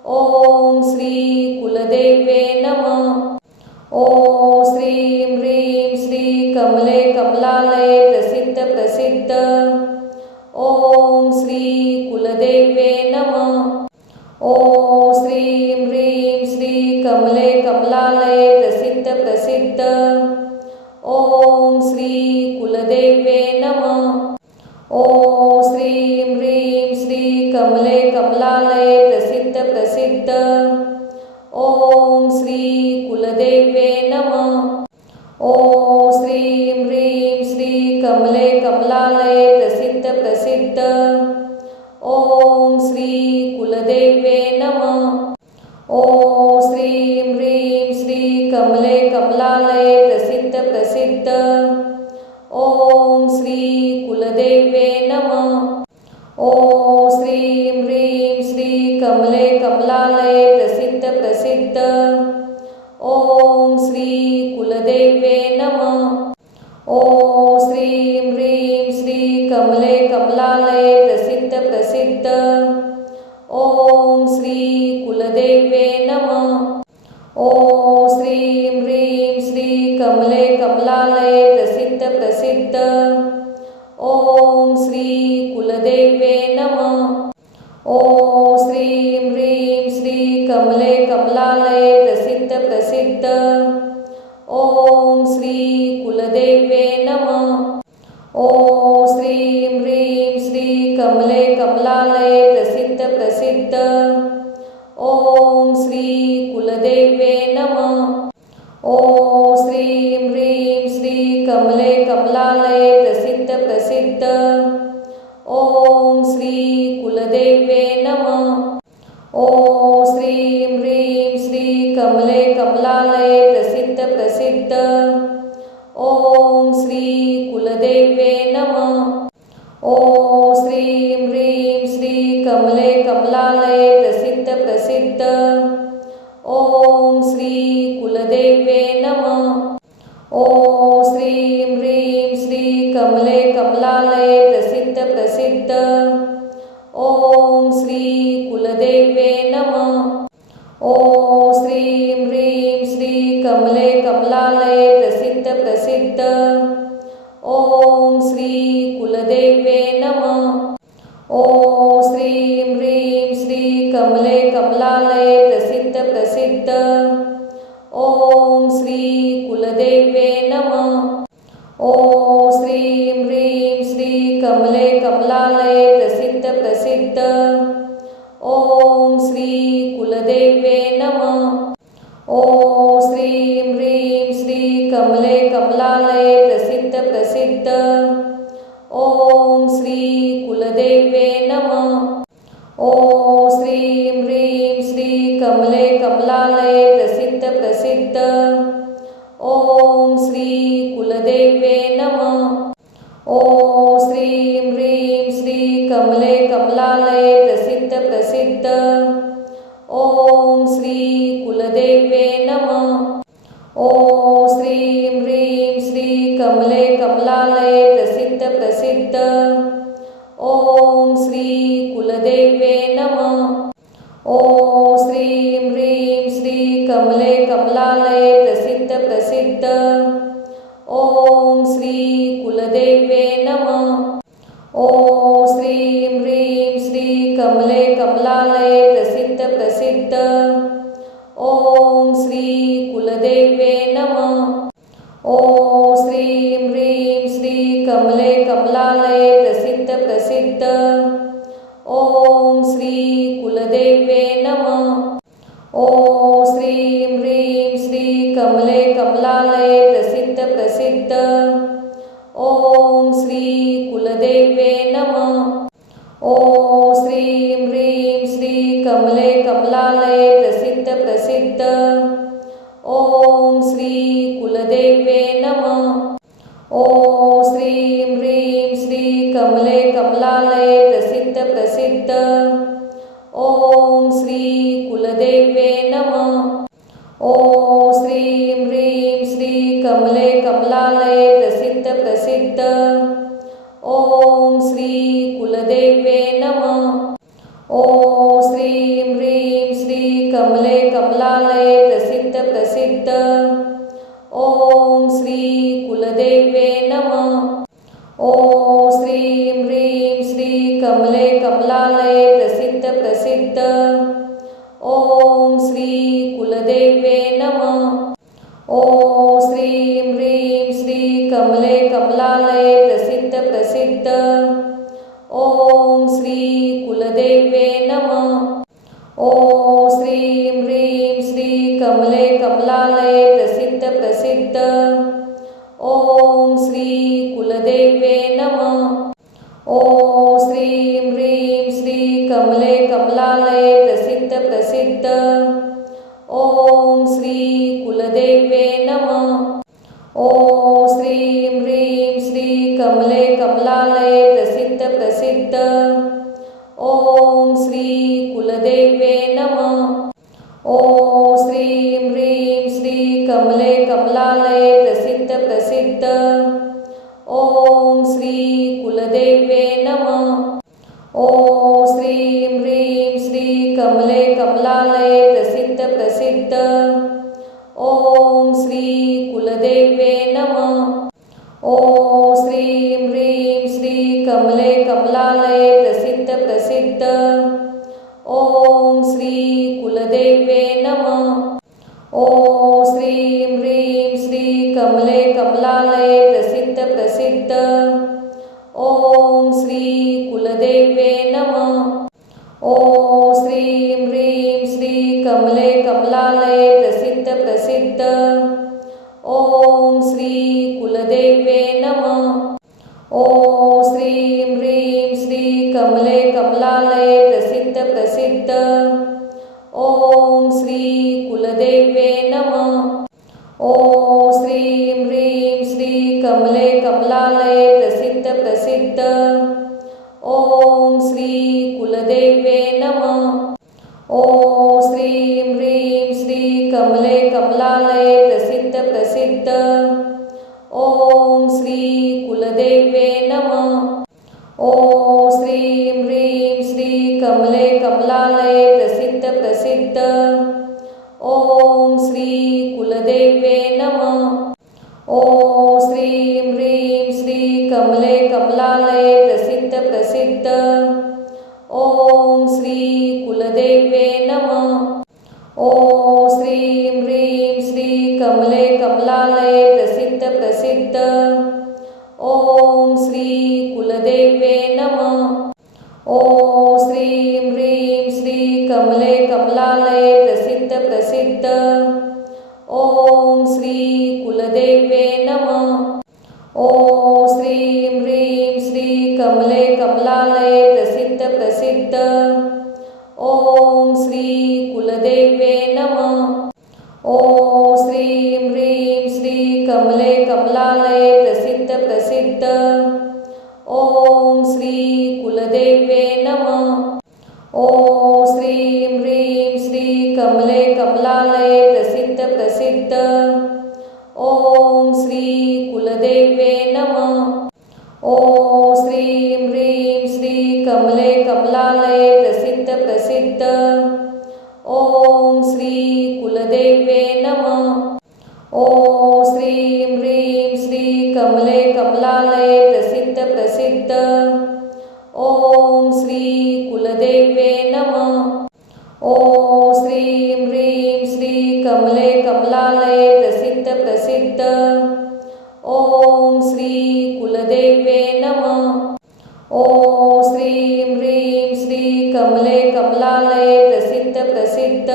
ओम श्री कुलदेवे नमः। ओम श्रीं ह्रीं श्री कमले कमलालये प्रसिद्ध प्रसिद्ध। ओम श्री कुलदेवे नमः। ओम श्रीं ह्रीं श्री कमले कमलालये प्रसिद्ध प्रसिद्ध। ओम श्री कुलदेवे नमः। ओम श्रीं ह्रीं श्री कमले कमलालये प्रसिद्ध प्रसिद्ध। ओम श्री कुलदेवे नमः। ओम श्रीं ह्रीं श्री कमले कमलालये प्रसिद्ध प्रसिद्ध। ओम श्री कुलदेवे नमः। ओम श्रीं ह्रीं श्री कमले कमलालये प्रसिद्ध प्रसिद्ध। ओम श्री कुलदेवे नमः। ओम श्रीं ह्रीं श्री कमले कमलालये प्रसिद्ध प्रसिद्ध। ओम श्री कुलदेवे नमः। ओम श्रीं ह्रीं श्री कमले कमलालये प्रसिद्ध प्रसिद्ध। ओम श्री कुलदेवे नमः। ओम श्रीं ह्रीं श्री कमले कमलालये प्रसिद्ध प्रसिद्ध। ओम श्री कुलदेवे नमः। ओम श्रीं ह्रीं श्री कमले कमलालये प्रसिद्ध प्रसिद्ध। ओम श्री कुलदेवे नमः। ओम श्रीं ह्रीं श्री कमले कमलालये प्रसिद्ध प्रसिद्ध। ओम श्री कुलदेवे नमः। ओम श्रीं ह्रीं श्री कमले कमलालये प्रसिद्ध प्रसिद्ध। ओम श्री कुलदेवे नमः। ओम श्रीं ह्रीं श्री कमले कमलालये प्रसिद्ध प्रसिद्ध। ओम श्री कुलदेवे नमः। ओम श्रीं ह्रीं श्री कमले कमलालये प्रसिद्ध प्रसिद्ध। ओम श्री कुलदेवे नमः। ओम श्रीं ह्रीं श्री कमले कमलालये प्रसिद्ध प्रसिद्ध। ओम श्री कुलदेवे नमः। ओम श्रीं ह्रीं श्री कमले कमलालये प्रसिद्ध प्रसिद्ध। ओम श्री कुलदेवे कुलदेवे नमः। ॐ श्रीं ह्रीं श्री कमले कमलालये प्रसिद्ध प्रसिद्ध। ॐ श्री कुलदेवे नमः। ॐ श्रीं ह्रीं श्री कमले कमलालये प्रसिद्ध प्रसिद्ध। ॐ श्री कुलदेवे नमः। ॐ श्रीं ह्रीं श्री कमले कमलालये प्रसिद्ध प्रसिद्ध। ॐ श्री कुलदेवे नमः। ॐ श्रीं ह्रीं श्री कमले कमलालये प्रसिद्ध प्रसिद्ध। ॐ श्री कुलदेवे नमः। ॐ श्रीं ह्रीं श्री कमले कमलालये प्रसिद्ध प्रसिद्ध। ॐ श्री कुलदेवे नमः। ॐ श्रीं ह्रीं श्री कमले कमलालये प्रसिद्ध प्रसिद्ध। ॐ श्री कुलदेवे नमः। ॐ श्रीं ह्रीं श्री कमले कमलालये प्रसिद्ध प्रसिद्ध। ॐ श्री कुलदेवे नमः। ॐ श्रीं ह्रीं श्री कमले कमलालये प्रसिद्ध प्रसिद्ध। ॐ श्री कुलदेवे नमः। ॐ श्रीं ह्रीं श्री कमले कमलालये प्रसिद्ध प्रसिद्ध। ॐ श्री कुलदेवे नमः। ॐ श्रीं ह्रीं श्री कमले कमलालये प्रसिद्ध प्रसिद्ध। ॐ श्री कुलदेवे नमः। ॐ श्रीं ह्रीं श्री कमले कमलालये प्रसिद्ध प्रसिद्ध। ॐ श्री कुलदेवे नमः। ॐ श्रीं ह्रीं श्री कमले कमलालये प्रसिद्ध प्रसिद्ध। ॐ श्री कुलदेवे नमः। ॐ श्रीं ह्रीं श्री कमले कमलालये प्रसिद्ध प्रसिद्ध। ॐ श्री कुलदेवे नमः। ॐ श्रीं ह्रीं श्री कमले कमलालये प्रसिद्ध प्रसिद्ध। ॐ श्री कुलदेवे नमः। ॐ श्रीं ह्रीं श्री कमले कमलालये प्रसिद्ध प्रसिद्ध। ॐ श्री कुलदेवे नमः। ॐ श्रीं ह्रीं श्री कमले कमलालये प्रसिद्ध प्रसिद्ध। ॐ श्री कुलदेवे नमः। ॐ श्रीं ह्रीं श्री कमले कमलालये प्रसिद्ध प्रसिद्ध। ॐ श्री कुलदेवे नमः। ॐ श्रीं ह्रीं श्री कमले कमलालये प्रसिद्ध प्रसिद्ध। ॐ श्री कुलदेवे नमः। ॐ श्रीं ह्रीं श्री कमले कमलालये प्रसिद्ध प्रसिद्ध। ॐ श्री कुलदेवे नमः। ॐ श्रीं ह्रीं श्री कमले कमलालये प्रसिद्ध प्रसिद्ध। ॐ श्री कुलदेवे नमः। ॐ श्रीं ह्रीं श्री कमले कमलालये प्रसिद्ध प्रसिद्ध। ॐ श्री कुलदेवे नमः। ॐ श्रीं ह्रीं श्री कमले कमलालये प्रसिद्ध प्रसिद्ध। ॐ श्री कुलदेवे नमः। ॐ श्रीं ह्रीं श्री कमले कमलालये प्रसिद्ध प्रसिद्ध। ॐ श्री कुलदेवे नमः। ॐ श्रीं ह्रीं श्री कमले कमलालये प्रसिद्ध प्रसिद्ध। ॐ श्री कुलदेवे नमः। ॐ श्रीं ह्रीं श्री कमले कमलालये प्रसिद्ध प्रसिद्ध। ॐ श्री कुलदेवे नमः। ॐ श्रीं ह्रीं श्री कमले कमलालये प्रसिद्ध प्रसिद्ध। ॐ श्री कुलदेवे नमः। ॐ श्रीं ह्रीं श्री कमले कमलालये प्रसिद्ध प्रसिद्ध। ॐ श्री कुलदेवे नमः। ॐ श्रीं ह्रीं श्री कमले कमलालये प्रसिद्ध प्रसिद्ध। ॐ श्री कुलदेवे नमः। ॐ श्रीं ह्रीं श्री कमले कमलालये प्रसिद्ध ॐ श्रीं ह्रीं श्री कमले कमलालये प्रसिद्ध प्रसिद्ध ॐ श्री कुलदेव्ये नमः। ॐ श्रीं ह्रीं श्री कमले कमलालये प्रसिद्ध प्रसिद्ध ॐ श्री कुलदेव्ये नमः। ॐ श्रीं ह्रीं श्री कमले कमलालये प्रसिद्ध प्रसिद्ध ॐ श्री कुलदेव्ये नमः। ॐ श्रीं ह्रीं श्री कमले कमलालये प्रसिद्ध प्रसिद्ध ॐ श्री कुलदेव्ये नमः। ॐ श्रीं ह्रीं श्री कमले कमलालये प्रसिद्ध प्रसिद्ध ॐ श्री कुलदेव्ये नमः। ॐ श्रीं ह्रीं श्री कमले कमलालये प्रसिद्ध प्रसिद्ध ॐ श्री कुलदेव्ये नमः। ॐ श्रीं ह्रीं श्री कमले कमलालये प्रसिद्ध प्रसिद्ध ॐ श्री कुलदेव्ये नमः। ॐ श्रीं ह्रीं श्री कमले कमलालये प्रसिद्ध प्रसिद्ध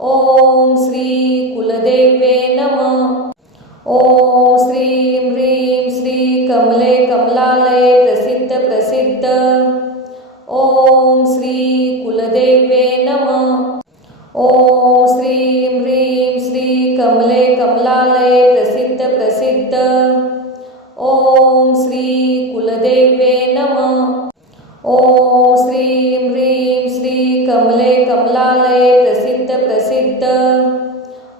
ॐ श्री कुलदेव्ये नमः। ॐ श्रीं ह्रीं श्री कमले कमलालये प्रसिद्ध प्रसिद्ध ॐ श्री कुलदेव्ये नमः। ॐ श्रीं ह्रीं श्री कमले कमलालये प्रसिद्ध प्रसिद्ध ॐ श्री कुलदेव्ये नमः। ॐ श्रीं ह्रीं श्री कमले कमलालये प्रसिद्ध प्रसिद्ध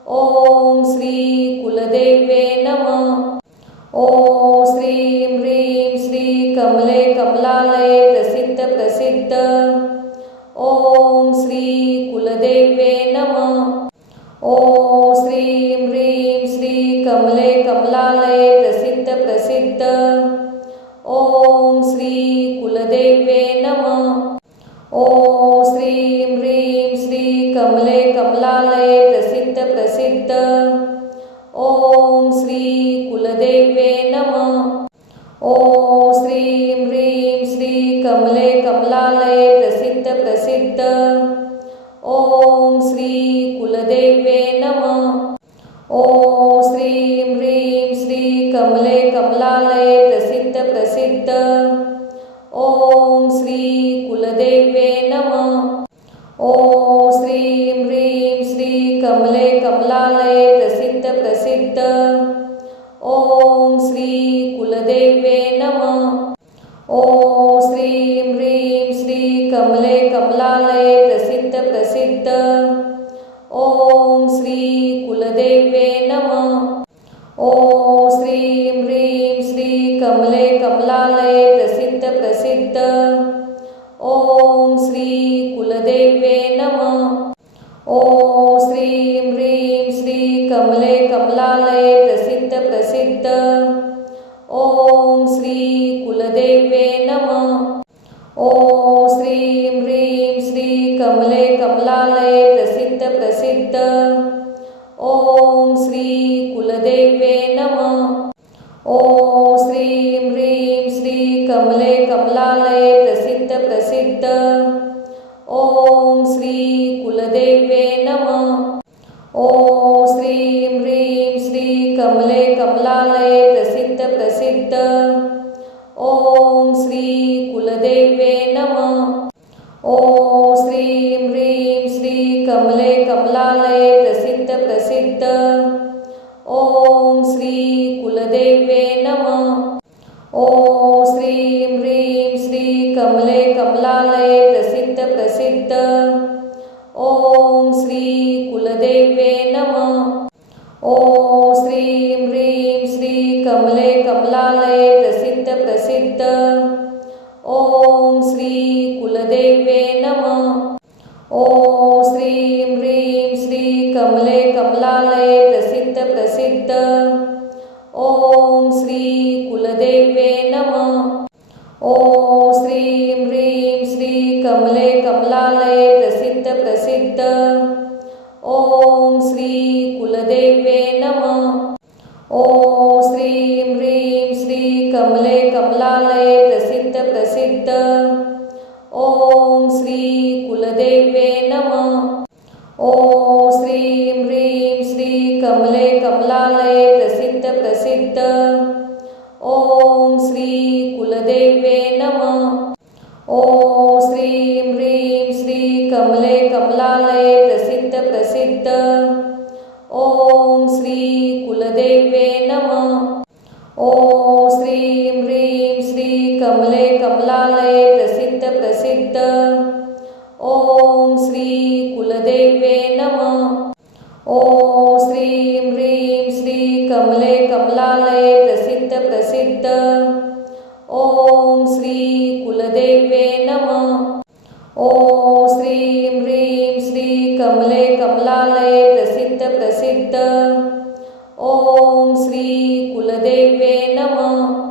ॐ श्री कुलदेव्ये नमः। ॐ श्रीं ह्रीं श्री कमले कमलालये प्रसिद्ध प्रसिद्ध ॐ श्री कुलदेव्ये नमः। ॐ श्रीं ह्रीं श्री कमले कमलालये प्रसिद्ध प्रसिद्ध ॐ श्री कुलदेव्ये नमः। ॐ श्रीं ह्रीं श्री कमले कमलालये प्रसिद्ध प्रसिद्ध ॐ श्री कुलदेव्ये नमः। ॐ श्रीं ह्रीं श्री कमले कमलालये प्रसिद्ध प्रसिद्ध ॐ श्री कुलदेव्ये नमः। ॐ श्रीं ह्रीं श्री कमले कमलालये प्रसिद्ध प्रसिद्ध ॐ श्री कुलदेव्ये नमः। ॐ श्रीं ह्रीं श्री कमले कमलालये प्रसिद्ध प्रसिद्ध ॐ श्री कुलदेव्ये नमः। ॐ श्रीं ह्रीं श्री कमले कमलालये प्रसिद्ध प्रसिद्ध ॐ श्री कुलदेव्ये नमः। ॐ श्रीं ह्रीं श्री कमले कमलालये प्रसिद्ध प्रसिद्ध ॐ श्री कुलदेव्ये नमः। ॐ श्रीं ह्रीं श्री कमले कमलालये प्रसिद्ध प्रसिद्ध ॐ श्री कुलदेव्ये नमः। ॐ श्रीं ह्रीं श्री कमले कमलालये प्रसिद्ध प्रसिद्ध ॐ श्री कुलदेव्ये नमः। ॐ श्रीं ह्रीं श्री कमले कमलालये प्रसिद्ध प्रसिद्ध ॐ श्री कुलदेव्ये नमः। ॐ श्रीं ह्रीं श्री कमले कमलालये प्रसिद्ध प्रसिद्ध ॐ श्री कुलदेव्ये नमः। ॐ श्रीं ह्रीं श्री कमले कमलालये प्रसिद्ध प्रसिद्ध ॐ श्री कुलदेव्ये नमः। ॐ श्रीं ह्रीं श्री कमले कमलालये प्रसिद्ध प्रसिद्ध ॐ श्री कुलदेव्ये नमः। ॐ श्रीं ह्रीं श्री कमले कमलालये प्रसिद्ध प्रसिद्ध ॐ श्री कुलदेव्ये नमः। ॐ श्रीं ह्रीं श्री कमले कमलालये प्रसिद्ध प्रसिद्ध ॐ श्री कुलदेव्ये नमः। ॐ श्रीं ह्रीं श्री कमले कमलालये प्रसिद्ध प्रसिद्ध ॐ श्री कुलदेव्ये नमः। ॐ श्रीं ह्रीं श्री कमले कमलालये प्रसिद्ध प्रसिद्ध ओम श्रीं ह्रीं श्री कमले कमलालये प्रसिद्ध प्रसिद्ध ओम श्री कुलदेवे नमः। ओम श्रीं ह्रीं श्री कमले कमलालये प्रसिद्ध प्रसिद्ध ओम श्री कुलदेवे नमः। ओम श्रीं ह्रीं श्री कमले कमलालये प्रसिद्ध प्रसिद्ध ओम श्री कुलदेवे नमः। ओम श्रीं ह्रीं श्री कमले कमलालये प्रसिद्ध प्रसिद्ध ओम श्री कुलदेवे नमः।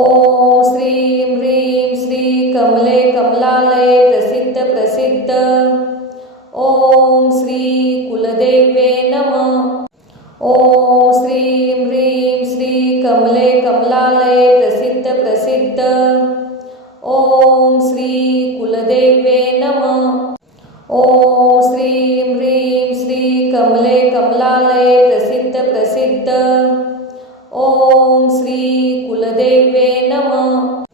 ओम श्रीं ह्रीं श्री कमले कमलालये प्रसिद्ध प्रसिद्ध ओम श्री कुलदेवे नमः। ओम श्रीं ह्रीं श्री कमले कमलालये प्रसिद्ध प्रसिद्ध ओम श्री कुलदेवे नमः। ओम श्रीं ह्रीं श्री कमले कमलालये प्रसिद्ध प्रसिद्ध ओम श्री कुलदेवे नमः।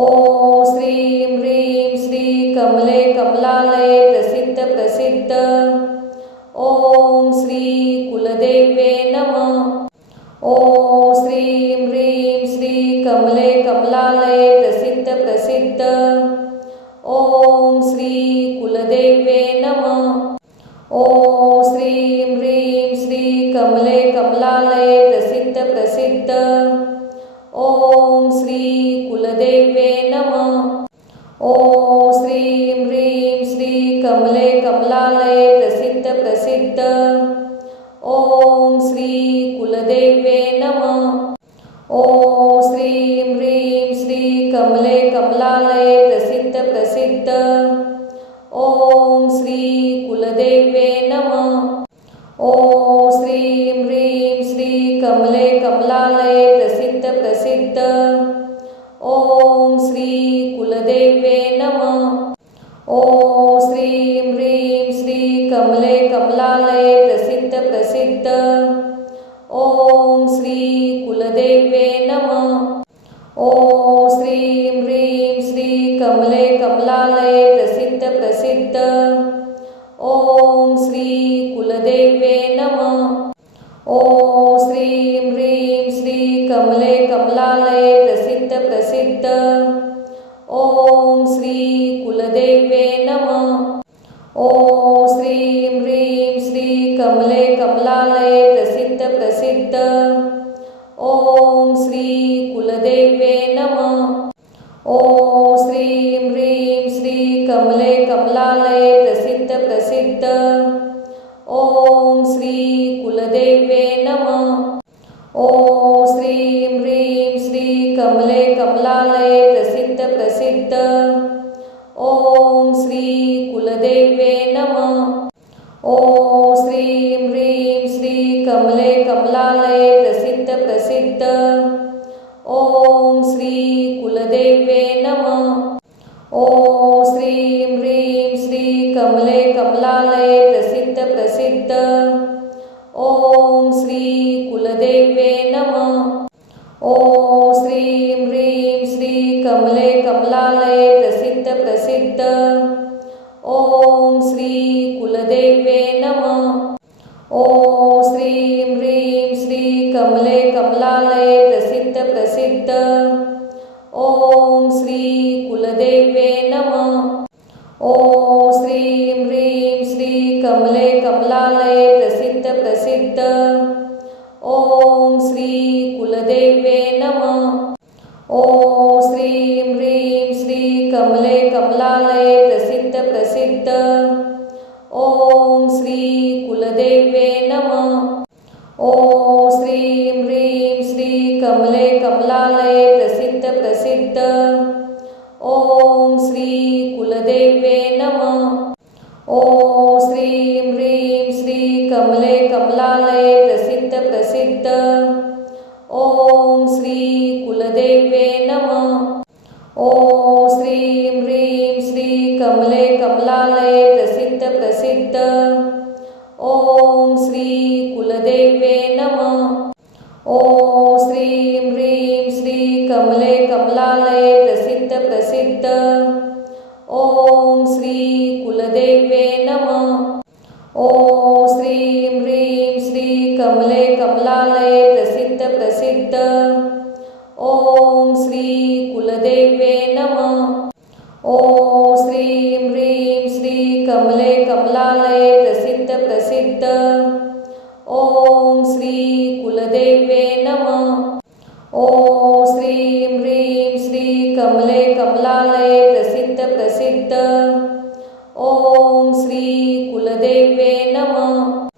ओम श्रीं ह्रीं श्री कमले कमलालये प्रसिद्ध प्रसिद्ध ओम श्री कुलदेवे नमः। ओम श्रीं ह्रीं श्री कमले कमलालये प्रसिद्ध प्रसिद्ध ओम श्री कुलदेवे नमः। ओम श्रीं ह्रीं श्री कमले कमलालये प्रसिद्ध प्रसिद्ध ओम श्री कुलदेवे नमः। ओम श्रीं ह्रीं श्री कमले कमलालये प्रसिद्ध प्रसिद्ध ओम श्री कुलदेवे नमः। ओम श्रीं ह्रीं श्री कमले कमलालये प्रसिद्ध प्रसिद्ध ओम श्री कुलदेवे नमः। ओम श्रीं ह्रीं श्री कमले कमलालये प्रसिद्ध प्रसिद्ध ओम श्री कुलदेवे नमः। ओम श्रीं ह्रीं श्री कमले कमलालये प्रसिद्ध प्रसिद्ध ओम श्री कुलदेवे नमः। ओम श्रीं ह्रीं श्री कमले कमलालये प्रसिद्ध प्रसिद्ध ओम श्री कुलदेवे नमः। ओम श्रीं ह्रीं श्री कमले कमलालये प्रसिद्ध प्रसिद्ध ओम श्री कुलदेवे नमः। ओम श्रीं ह्रीं श्री कमले कमलालये प्रसिद्ध प्रसिद्ध ओम श्री कुलदेवे नमः। ओम श्रीं ह्रीं श्री कमले कमलालये प्रसिद्ध प्रसिद्ध ओम श्री कुलदेवे नमः। ओम श्रीं ह्रीं श्री कमले कमलालये प्रसिद्ध प्रसिद्ध ओम श्री कुलदेवे नमः। ओम श्रीं ह्रीं श्री कमले कमलालये प्रसिद्ध प्रसिद्ध ओम श्री कुलदेवे नमः। ओम श्रीं ह्रीं श्री कमले कमलालये प्रसिद्ध प्रसिद्ध ओम श्री कुलदेवे नमः। ओम श्रीं ह्रीं श्री कमले कमलालये प्रसिद्ध प्रसिद्ध ओम श्री कुलदेवे नमः। ओम श्रीं ह्रीं श्री कमले कमलालये प्रसिद्ध प्रसिद्ध ओम श्री कुलदेवे नमः। ओम श्रीं ह्रीं श्री कमले कमलालये प्रसिद्ध प्रसिद्ध ओम श्री कुलदेवे नमः। ओम श्रीं ह्रीं श्री कमले कमलालये प्रसिद्ध प्रसिद्ध ओम श्री कुलदेवे नमः। ओम श्रीं ह्रीं श्री कमले कमलालये प्रसिद्ध प्रसिद्ध ओम श्री कुलदेवे नमः। ओम श्रीं ह्रीं श्री कमले कमलालये प्रसिद्ध प्रसिद्ध ओम श्री कुलदेवे नमः। ओम श्रीं ह्रीं श्री कमले ॐ श्री कुलदेव्ये नमः। ॐ श्रीं ह्रीं श्री कमले कमलालये प्रसिद्ध प्रसिद्ध। ॐ श्री कुलदेव्ये नमः। ॐ श्रीं ह्रीं श्री कमले कमलालये प्रसिद्ध प्रसिद्ध। ॐ श्री कुलदेव्ये नमः। ॐ श्रीं ह्रीं श्री कमले कमलालये प्रसिद्ध प्रसिद्ध। ॐ श्री कुलदेव्ये नमः।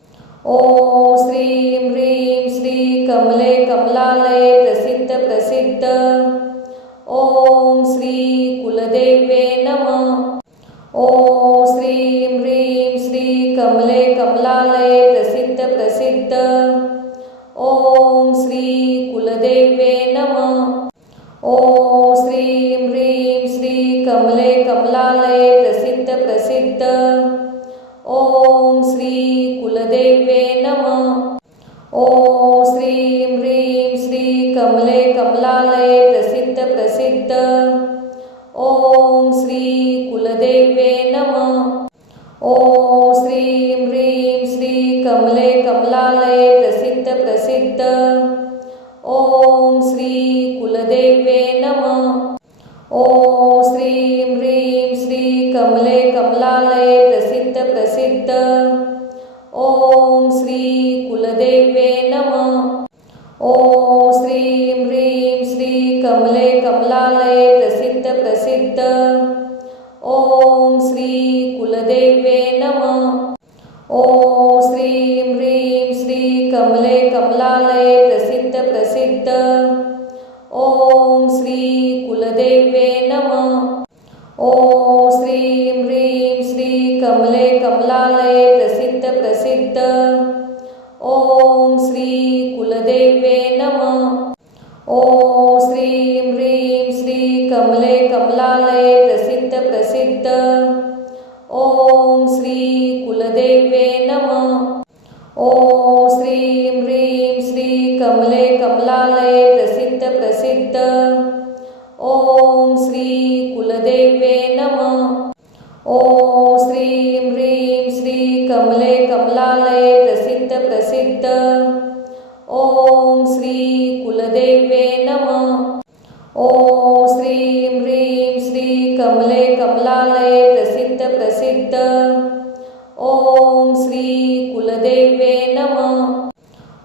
ॐ श्रीं ह्रीं श्री कमले कमलालये प्रसिद्ध प्रसिद्ध। ॐ श्री कुलदेव्ये नमः। ॐ श्रीं ह्रीं श्री कमले कमलालये प्रसिद्ध प्रसिद्ध। ॐ श्री कुलदेव्ये नमः। ॐ श्रीं ह्रीं श्री कमले कमलालये प्रसिद्ध प्रसिद्ध। ॐ श्री कुलदेव्ये नमः। ॐ श्रीं ह्रीं श्री कमले कमलालये प्रसिद्ध प्रसिद्ध। ॐ श्री कुलदेव्ये नमः। ॐ श्रीं ह्रीं श्री कमले कमलालये प्रसिद्ध प्रसिद्ध। ॐ श्री कुलदेव्ये नमः। ॐ श्रीं ह्रीं श्री कमले कमलालये प्रसिद्ध प्रसिद्ध। ॐ श्री कुलदेव्ये नमः। ॐ श्रीं ह्रीं श्री कमले कमलालये प्रसिद्ध प्रसिद्ध। ॐ श्री कुलदेव्ये नमः। ॐ श्रीं ह्रीं श्री कमले कमलालये प्रसिद्ध प्रसिद्ध। ॐ श्री कुलदेव्ये नमः। ॐ श्रीं ह्रीं श्री कमले कमलालये प्रसिद्ध प्रसिद्ध। ॐ श्री कुलदेव्ये नमः। ॐ श्रीं ह्रीं श्री कमले कमलालये प्रसिद्ध प्रसिद्ध। ॐ श्री कुलदेव्ये नमः। ॐ श्रीं ह्रीं श्री कमले कमलालये प्रसिद्ध प्रसिद्ध। ॐ श्री कुलदेव्ये नमः। ॐ श्रीं ह्रीं श्री कमले कमलालये प्रसिद्ध प्रसिद्ध। ॐ श्री कुलदेव्ये नमः। ॐ श्रीं ह्रीं श्री कमले कमलालये प्रसिद्ध प्रसिद्ध। ॐ श्री कुलदेव्ये नमः।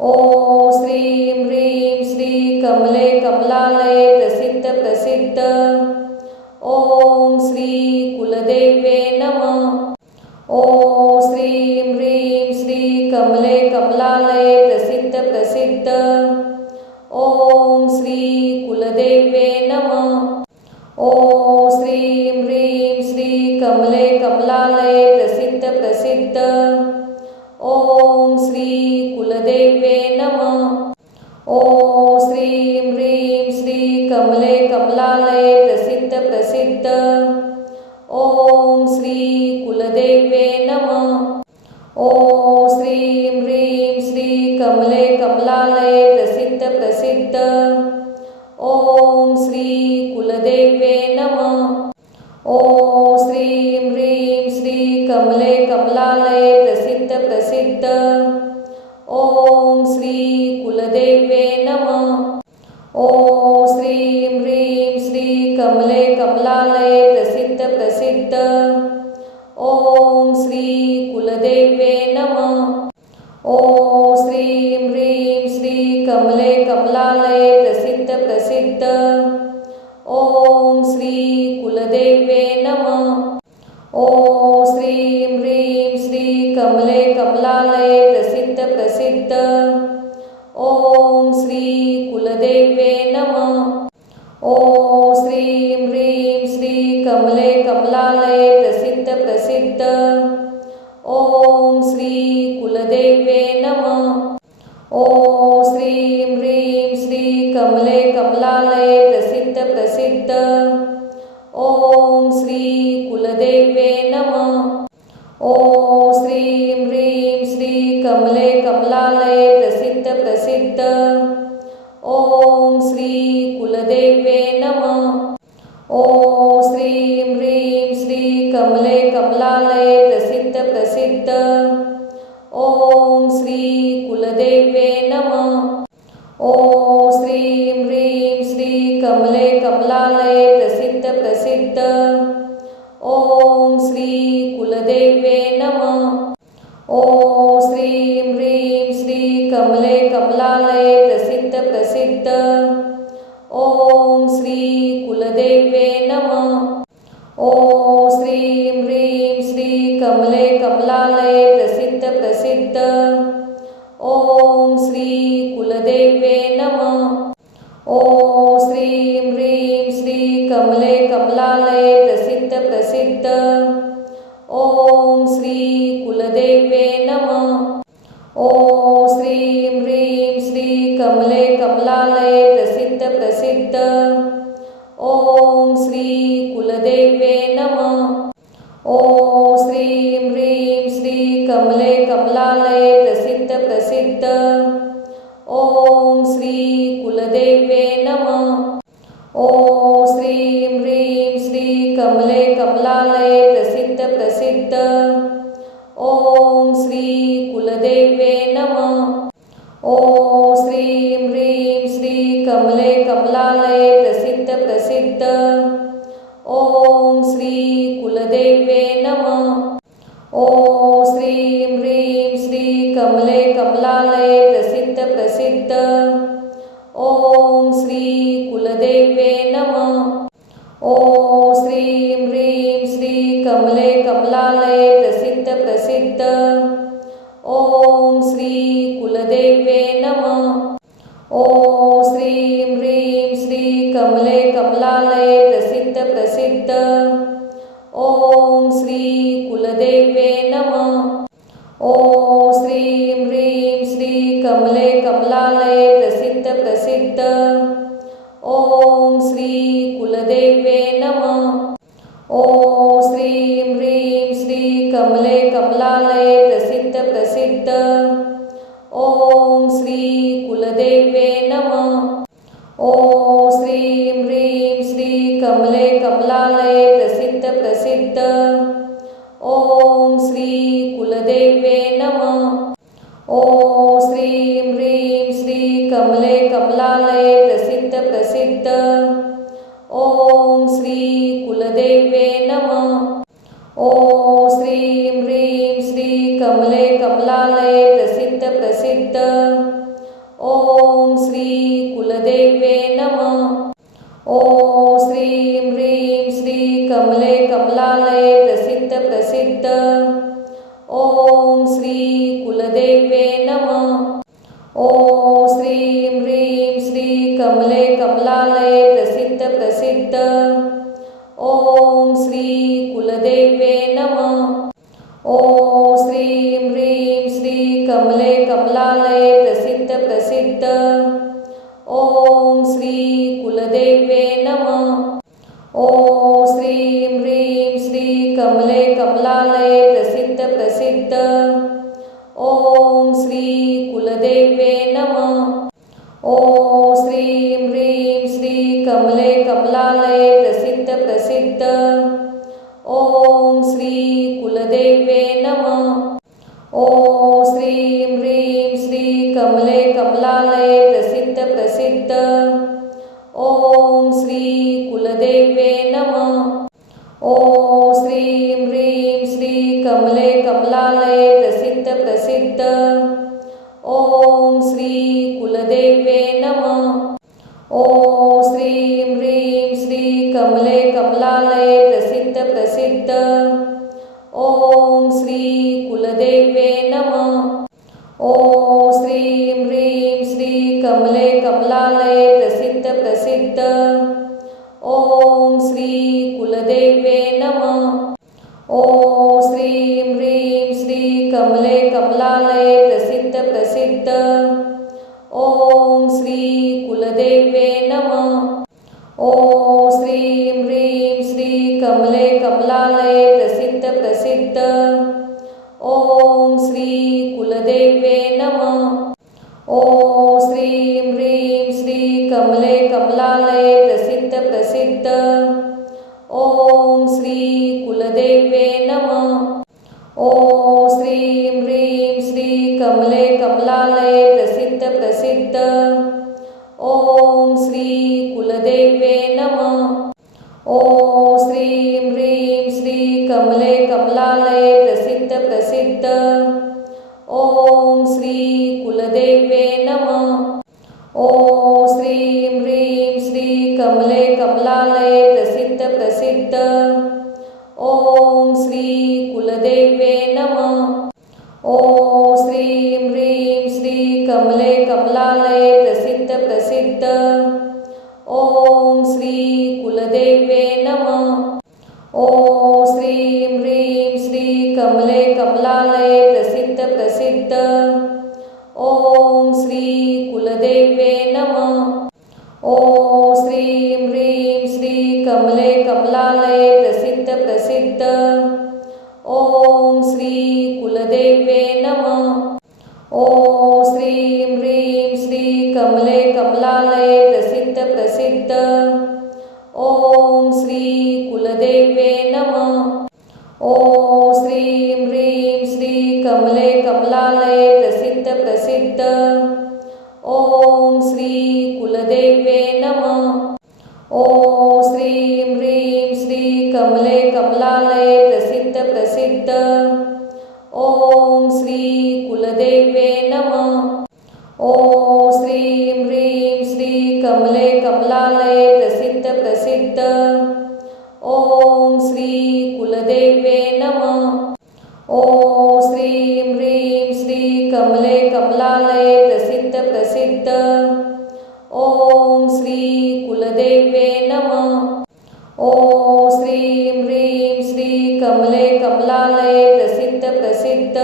ॐ श्रीं ह्रीं श्री कमले कमलालये प्रसिद्ध प्रसिद्ध। ॐ श्री कुलदेव्ये नमः। ॐ श्रीं ह्रीं श्री कमले कमलालये प्रसिद्ध प्रसिद्ध। ॐ श्री कुलदेव्ये नमः। ॐ श्रीं ह्रीं श्री कमले कमलालये प्रसिद्ध प्रसिद्ध। ॐ श्री कुलदेव्ये नमः। ॐ श्रीं ह्रीं श्री कमले कमलालये प्रसिद्ध प्रसिद्ध। ॐ श्री कुलदेव्ये नमः। ॐ श्रीं ह्रीं श्री कमले कमलालये प्रसिद्ध प्रसिद्ध। ॐ श्री कुलदेव्ये नमः। ॐ श्रीं ह्रीं श्री कमले कमलालये प्रसिद्ध प्रसिद्ध। ॐ श्री कुलदेव्ये नमः। ॐ श्रीं ह्रीं श्री कमले कमलालये प्रसिद्ध प्रसिद्ध। ॐ श्री कुलदेव्ये नमः। ॐ श्रीं ह्रीं श्री कमले कमलालये प्रसिद्ध प्रसिद्ध। ॐ श्री कुलदेव्ये नमः। ॐ श्रीं ह्रीं श्री कमले कमलालये प्रसिद्ध प्रसिद्ध। ॐ श्री कुलदेव्ये नमः। ॐ श्रीं ह्रीं श्री कमले कमलालये प्रसिद्ध प्रसिद्ध। ॐ श्री कुलदेव्ये नमः। ॐ श्रीं ह्रीं श्री कमले कमलालये प्रसिद्ध प्रसिद्ध। ॐ श्री कुलदेव्ये नमः। ॐ श्रीं ह्रीं श्री कमले कमलालये प्रसिद्ध प्रसिद्ध। ॐ श्री कुलदेव्ये नमः। ॐ श्रीं ह्रीं श्री कमले कमलालये प्रसिद्ध प्रसिद्ध। ॐ श्री कुलदेव्ये नमः। ॐ श्रीं ह्रीं श्री कमले कमलालये प्रसिद्ध प्रसिद्ध। ॐ श्री कुलदेव्ये नमः। ॐ श्रीं ह्रीं श्री कमले कमलालये प्रसिद्ध प्रसिद्ध। ॐ श्री कुलदेव्ये नमः। ॐ श्रीं ह्रीं श्री कमले कमलालये प्रसिद्ध प्रसिद्ध। ॐ श्री कुलदेव्ये नमः। ॐ श्रीं ह्रीं श्री कमले कमलालये प्रसिद्ध प्रसिद्ध। ॐ श्री कुलदेव्ये नमः। ॐ श्रीं ह्रीं श्री कमले कमलालये प्रसिद्ध प्रसिद्ध। ॐ श्री कुलदेव्ये नमः। ॐ श्रीं ह्रीं श्री कमले कमलालये प्रसिद्ध प्रसिद्ध। ॐ श्री कुलदेव्ये नमः। ॐ श्रीं ह्रीं श्री कमले कमलालये प्रसिद्ध प्रसिद्ध। ॐ श्री कुलदेव्ये नमः। ॐ श्रीं ह्रीं श्री कमले कमलालये प्रसिद्ध प्रसिद्ध। ॐ श्री कुलदेव्ये नमः। ॐ श्रीं ह्रीं श्री कमले कमलालये प्रसिद्ध प्रसिद्ध। ॐ श्री कुलदेव्ये नमः। ॐ श्रीं ह्रीं श्री कमले कमलालये प्रसिद्ध प्रसिद्ध। ॐ श्री कुलदेव्ये नमः। ॐ श्रीं ह्रीं श्री कमले कमलालये प्रसिद्ध प्रसिद्ध। ॐ श्री कुलदेव्ये नमः। ॐ श्रीं ह्रीं श्री कमले कमलालये प्रसिद्ध प्रसिद्ध। ॐ श्री कुलदेव्ये नमः। ॐ श्रीं ह्रीं श्री कमले कमलालये प्रसिद्ध प्रसिद्ध। ॐ श्री कुलदेव्ये नमः। ॐ श्रीं ह्रीं श्री कमले कमलालये प्रसिद्ध प्रसिद्ध। ॐ श्री कुलदेव्ये नमः। ॐ श्रीं ह्रीं श्री कमले कमलालये प्रसिद्ध प्रसिद्ध। ॐ श्री कुलदेव्ये नमः। ॐ श्रीं ह्रीं श्री कमले कमलालये प्रसिद्ध प्रसिद्ध। ॐ श्री कुलदेव्ये नमः। ॐ श्रीं ह्रीं श्री कमले कमलालये प्रसिद्ध प्रसिद्ध। ॐ श्री कुलदेव्ये नमः। ॐ श्रीं ह्रीं श्री कमले कमलालये प्रसिद्ध प्रसिद्ध। ॐ श्री कुलदेव्ये नमः। ॐ श्रीं ह्रीं श्री कमले कमलालये प्रसिद्ध प्रसिद्ध। ॐ श्री कुलदेव्ये नमः। ॐ श्रीं ह्रीं श्री कमले कमलालये प्रसिद्ध प्रसिद्ध। ॐ श्री कुलदेव्ये नमः। ॐ श्रीं ह्रीं श्री कमले कमलालये प्रसिद्ध प्रसिद्ध। ॐ श्री कुलदेव्ये नमः। ॐ श्रीं ह्रीं श्री कमले कमलालये प्रसिद्ध प्रसिद्ध। ॐ श्री कुलदेव्ये नमः। ॐ श्रीं ह्रीं श्री कमले कमलालये प्रसिद्ध प्रसिद्ध। ॐ श्री कुलदेव्ये नमः। ॐ श्रीं ह्रीं श्री कमले कमलालये प्रसिद्ध प्रसिद्ध। ॐ श्री कुलदेव्ये नमः। ॐ श्रीं ह्रीं श्री कमले कमलालये प्रसिद्ध प्रसिद्ध। ॐ श्री कुलदेव्ये नमः। ॐ श्रीं ह्रीं श्री कमले कमलालये प्रसिद्ध प्रसिद्ध। ॐ श्री कुलदेव्ये नमः। ॐ श्रीं ह्रीं श्री कमले कमलालये प्रसिद्ध प्रसिद्ध। ॐ श्री कुलदेव्ये नमः। ॐ श्रीं ह्रीं श्री कमले कमलालये प्रसिद्ध प्रसिद्ध। ॐ श्री कुलदेवे नमः। ओम श्रीं ह्रीं श्री कमले कमलालये प्रसिद्ध प्रसिद्ध। ओम श्री कुलदेवे नमः। ओम श्रीं ह्रीं श्री कमले कमलालये प्रसिद्ध प्रसिद्ध। ओम श्री कुलदेवे नमः। ओम श्रीं ह्रीं श्री कमले कमलालये प्रसिद्ध प्रसिद्ध। ओम श्री कुलदेवे नमः। ओम श्रीं ह्रीं श्री कमले कमलालये प्रसिद्ध प्रसिद्ध। ओम श्री कुलदेवे नमः। ओम श्रीं ह्रीं श्री कमले कमलालये प्रसिद्ध प्रसिद्ध। ओम श्री कुलदेवे नमः। ओम श्रीं ह्रीं श्री कमले कमलालये प्रसिद्ध प्रसिद्ध। ओम श्री कुलदेवे नमः। ओम श्रीं ह्रीं श्री कमले कमलालये प्रसिद्ध प्रसिद्ध। ओम श्री कुलदेवे नमः। ओम श्रीं ह्रीं श्री कमले कमलालये प्रसिद्ध प्रसिद्ध। ओम श्री कुलदेवे नमः। ओम श्रीं ह्रीं श्री कमले कमलालये प्रसिद्ध प्रसिद्ध। ओम श्री कुलदेवे नमः। ओम श्रीं ह्रीं श्री कमले कमलालये प्रसिद्ध प्रसिद्ध। ओम श्री कुलदेवे नमः। ओम श्रीं ह्रीं श्री कमले कमलालये प्रसिद्ध प्रसिद्ध। ओम श्री कुलदेवे नमः। ओम श्रीं ह्रीं श्री कमले कमलालये प्रसिद्ध प्रसिद्ध।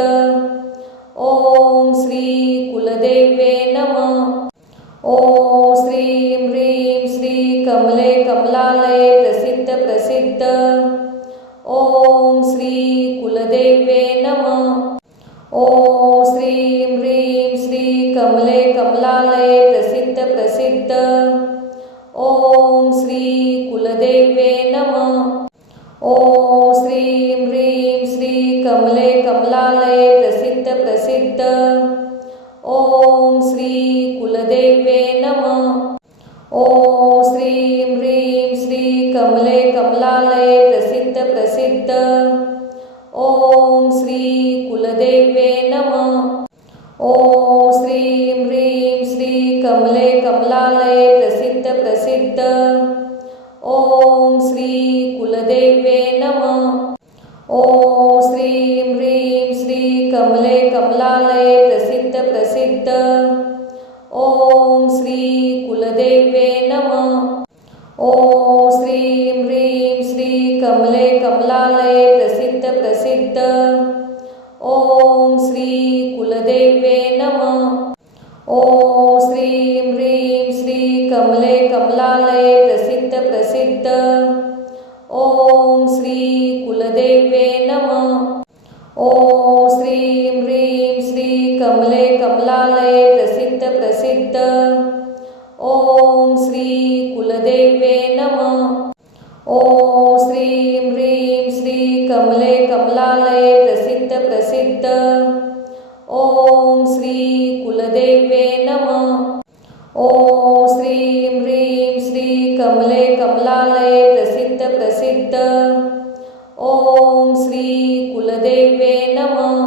ओम श्री कुलदेवे नमः। ओम श्रीं ह्रीं श्री कमले कमलालये प्रसिद्ध प्रसिद्ध। ओम श्री कुलदेवे नमः। ओम श्रीं ह्रीं श्री कमले कमलालये प्रसिद्ध प्रसिद्ध। ओम श्री कुलदेवे नमः। ओम श्रीं ह्रीं श्री कमले कमलालये प्रसिद्ध प्रसिद्ध। ओम श्री कुलदेवे नमः। ओम श्रीं ह्रीं श्री कमले कमलालये प्रसिद्ध प्रसिद्ध। ओम श्री कुलदेवे नमः। ओम श्रीं ह्रीं श्री कमले कमलालये प्रसिद्ध प्रसिद्ध। ओम श्री कुलदेवे नमः। ओम श्रीं ह्रीं श्री कमले कमलालये प्रसिद्ध प्रसिद्ध। ओम श्री कुलदेवे नमः। ओम श्रीं ह्रीं श्री कमले कमलालये प्रसिद्ध प्रसिद्ध। ओम श्री कुलदेवे नमः। ओम श्रीं ह्रीं श्री कमले कमलालये प्रसिद्ध प्रसिद्ध। ओम श्री कुलदेवे नमः। ओम श्रीं ह्रीं श्री कमले कमलालये प्रसिद्ध प्रसिद्ध। ओम श्री कुलदेवे नमः। ओम श्रीं ह्रीं श्री कमले कमलालये प्रसिद्ध प्रसिद्ध। ओम श्री कुलदेवे नमः। ओम श्रीं ह्रीं श्री कमले कमलालये प्रसिद्ध प्रसिद्ध। ओम श्री कुलदेवे नमः।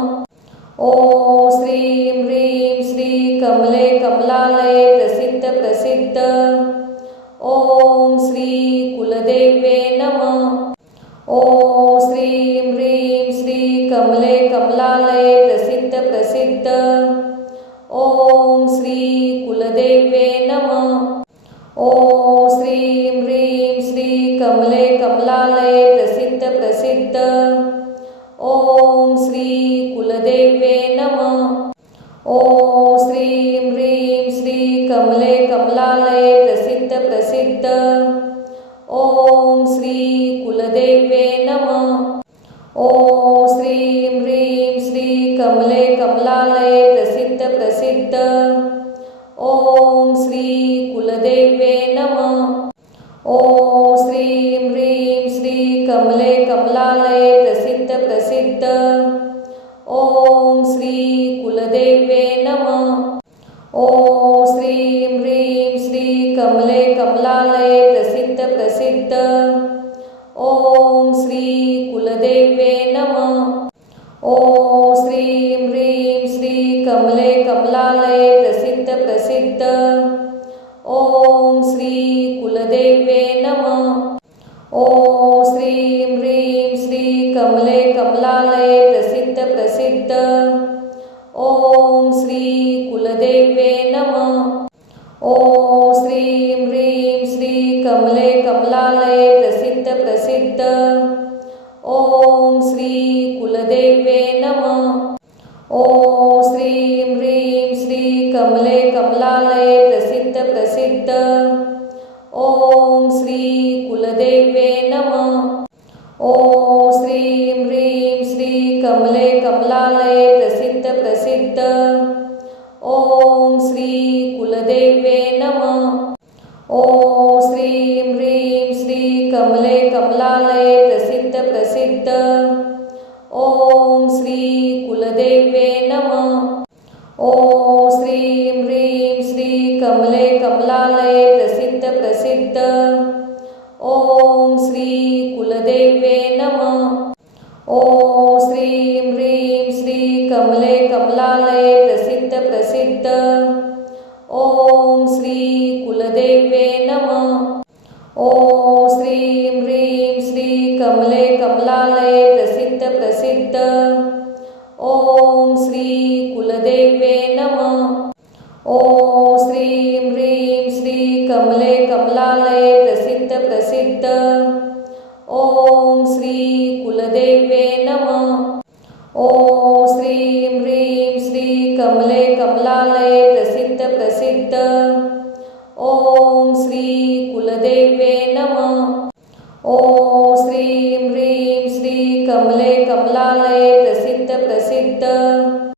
ओम श्रीं ह्रीं श्री कमले कमलालये प्रसिद्ध प्रसिद्ध। ओम श्री कुलदेवे नमः। ओम श्रीं ह्रीं श्री कमले कमलालये प्रसिद्ध प्रसिद्ध। ओम श्री कुलदेवे नमः। ओम श्रीं ह्रीं श्री कमले कमलालये प्रसिद्ध प्रसिद्ध। ओम श्री कुलदेवे नमः। ओम श्रीं ह्रीं श्री कमले कमलालये प्रसिद्ध प्रसिद्ध। ओम श्री कुलदेवे नमः। ओम श्रीं ह्रीं श्री कमले कमलालये प्रसिद्ध प्रसिद्ध। ओम श्री कुलदेवे नमः। ओम श्रीं ह्रीं श्री कमले कमलालये प्रसिद्ध प्रसिद्ध। ॐ श्री कुलदेव्ये नमः। ॐ श्रीं ह्रीं श्री कमले कमलालये प्रसिद्ध प्रसिद्ध। ॐ श्री कुलदेव्ये नमः। ॐ श्रीं ह्रीं श्री कमले कमलालये प्रसिद्ध प्रसिद्ध। ॐ श्री कुलदेव्ये नमः। ॐ श्रीं ह्रीं श्री कमले कमलालये प्रसिद्ध प्रसिद्ध। ॐ श्री कुलदेव्ये नमः। ॐ श्रीं ह्रीं श्री कमले कमलालये प्रसिद्ध प्रसिद्ध। ॐ श्री कुलदेव्ये नमः। ॐ श्रीं ह्रीं श्री कमले कमलालये प्रसिद्ध प्रसिद्ध। ॐ श्री कुलदेव्ये नमः। ॐ श्रीं ह्रीं श्री कमले कमलालये प्रसिद्ध प्रसिद्ध। ॐ श्री कुलदेव्ये नमः। ॐ श्रीं ह्रीं श्री कमले कमलालये प्रसिद्ध प्रसिद्ध। ॐ श्री कुलदेव्ये नमः। ॐ श्रीं ह्रीं श्री कमले कमलालये प्रसिद्ध प्रसिद्ध। ॐ श्री कुलदेव्ये नमः। ॐ श्रीं ह्रीं श्री कमले कमलालये प्रसिद्ध प्रसिद्ध। ॐ श्री कुलदेव्ये नमः। ॐ श्रीं ह्रीं श्री कमले कमलालये प्रसिद्ध प्रसिद्ध। ॐ श्री कुलदेव्ये नमः। ॐ श्रीं ह्रीं श्री कमले कमलालये प्रसिद्ध प्रसिद्ध। ॐ श्री कुलदेव्ये नमः। ॐ श्रीं ह्रीं श्री कमले कमलालये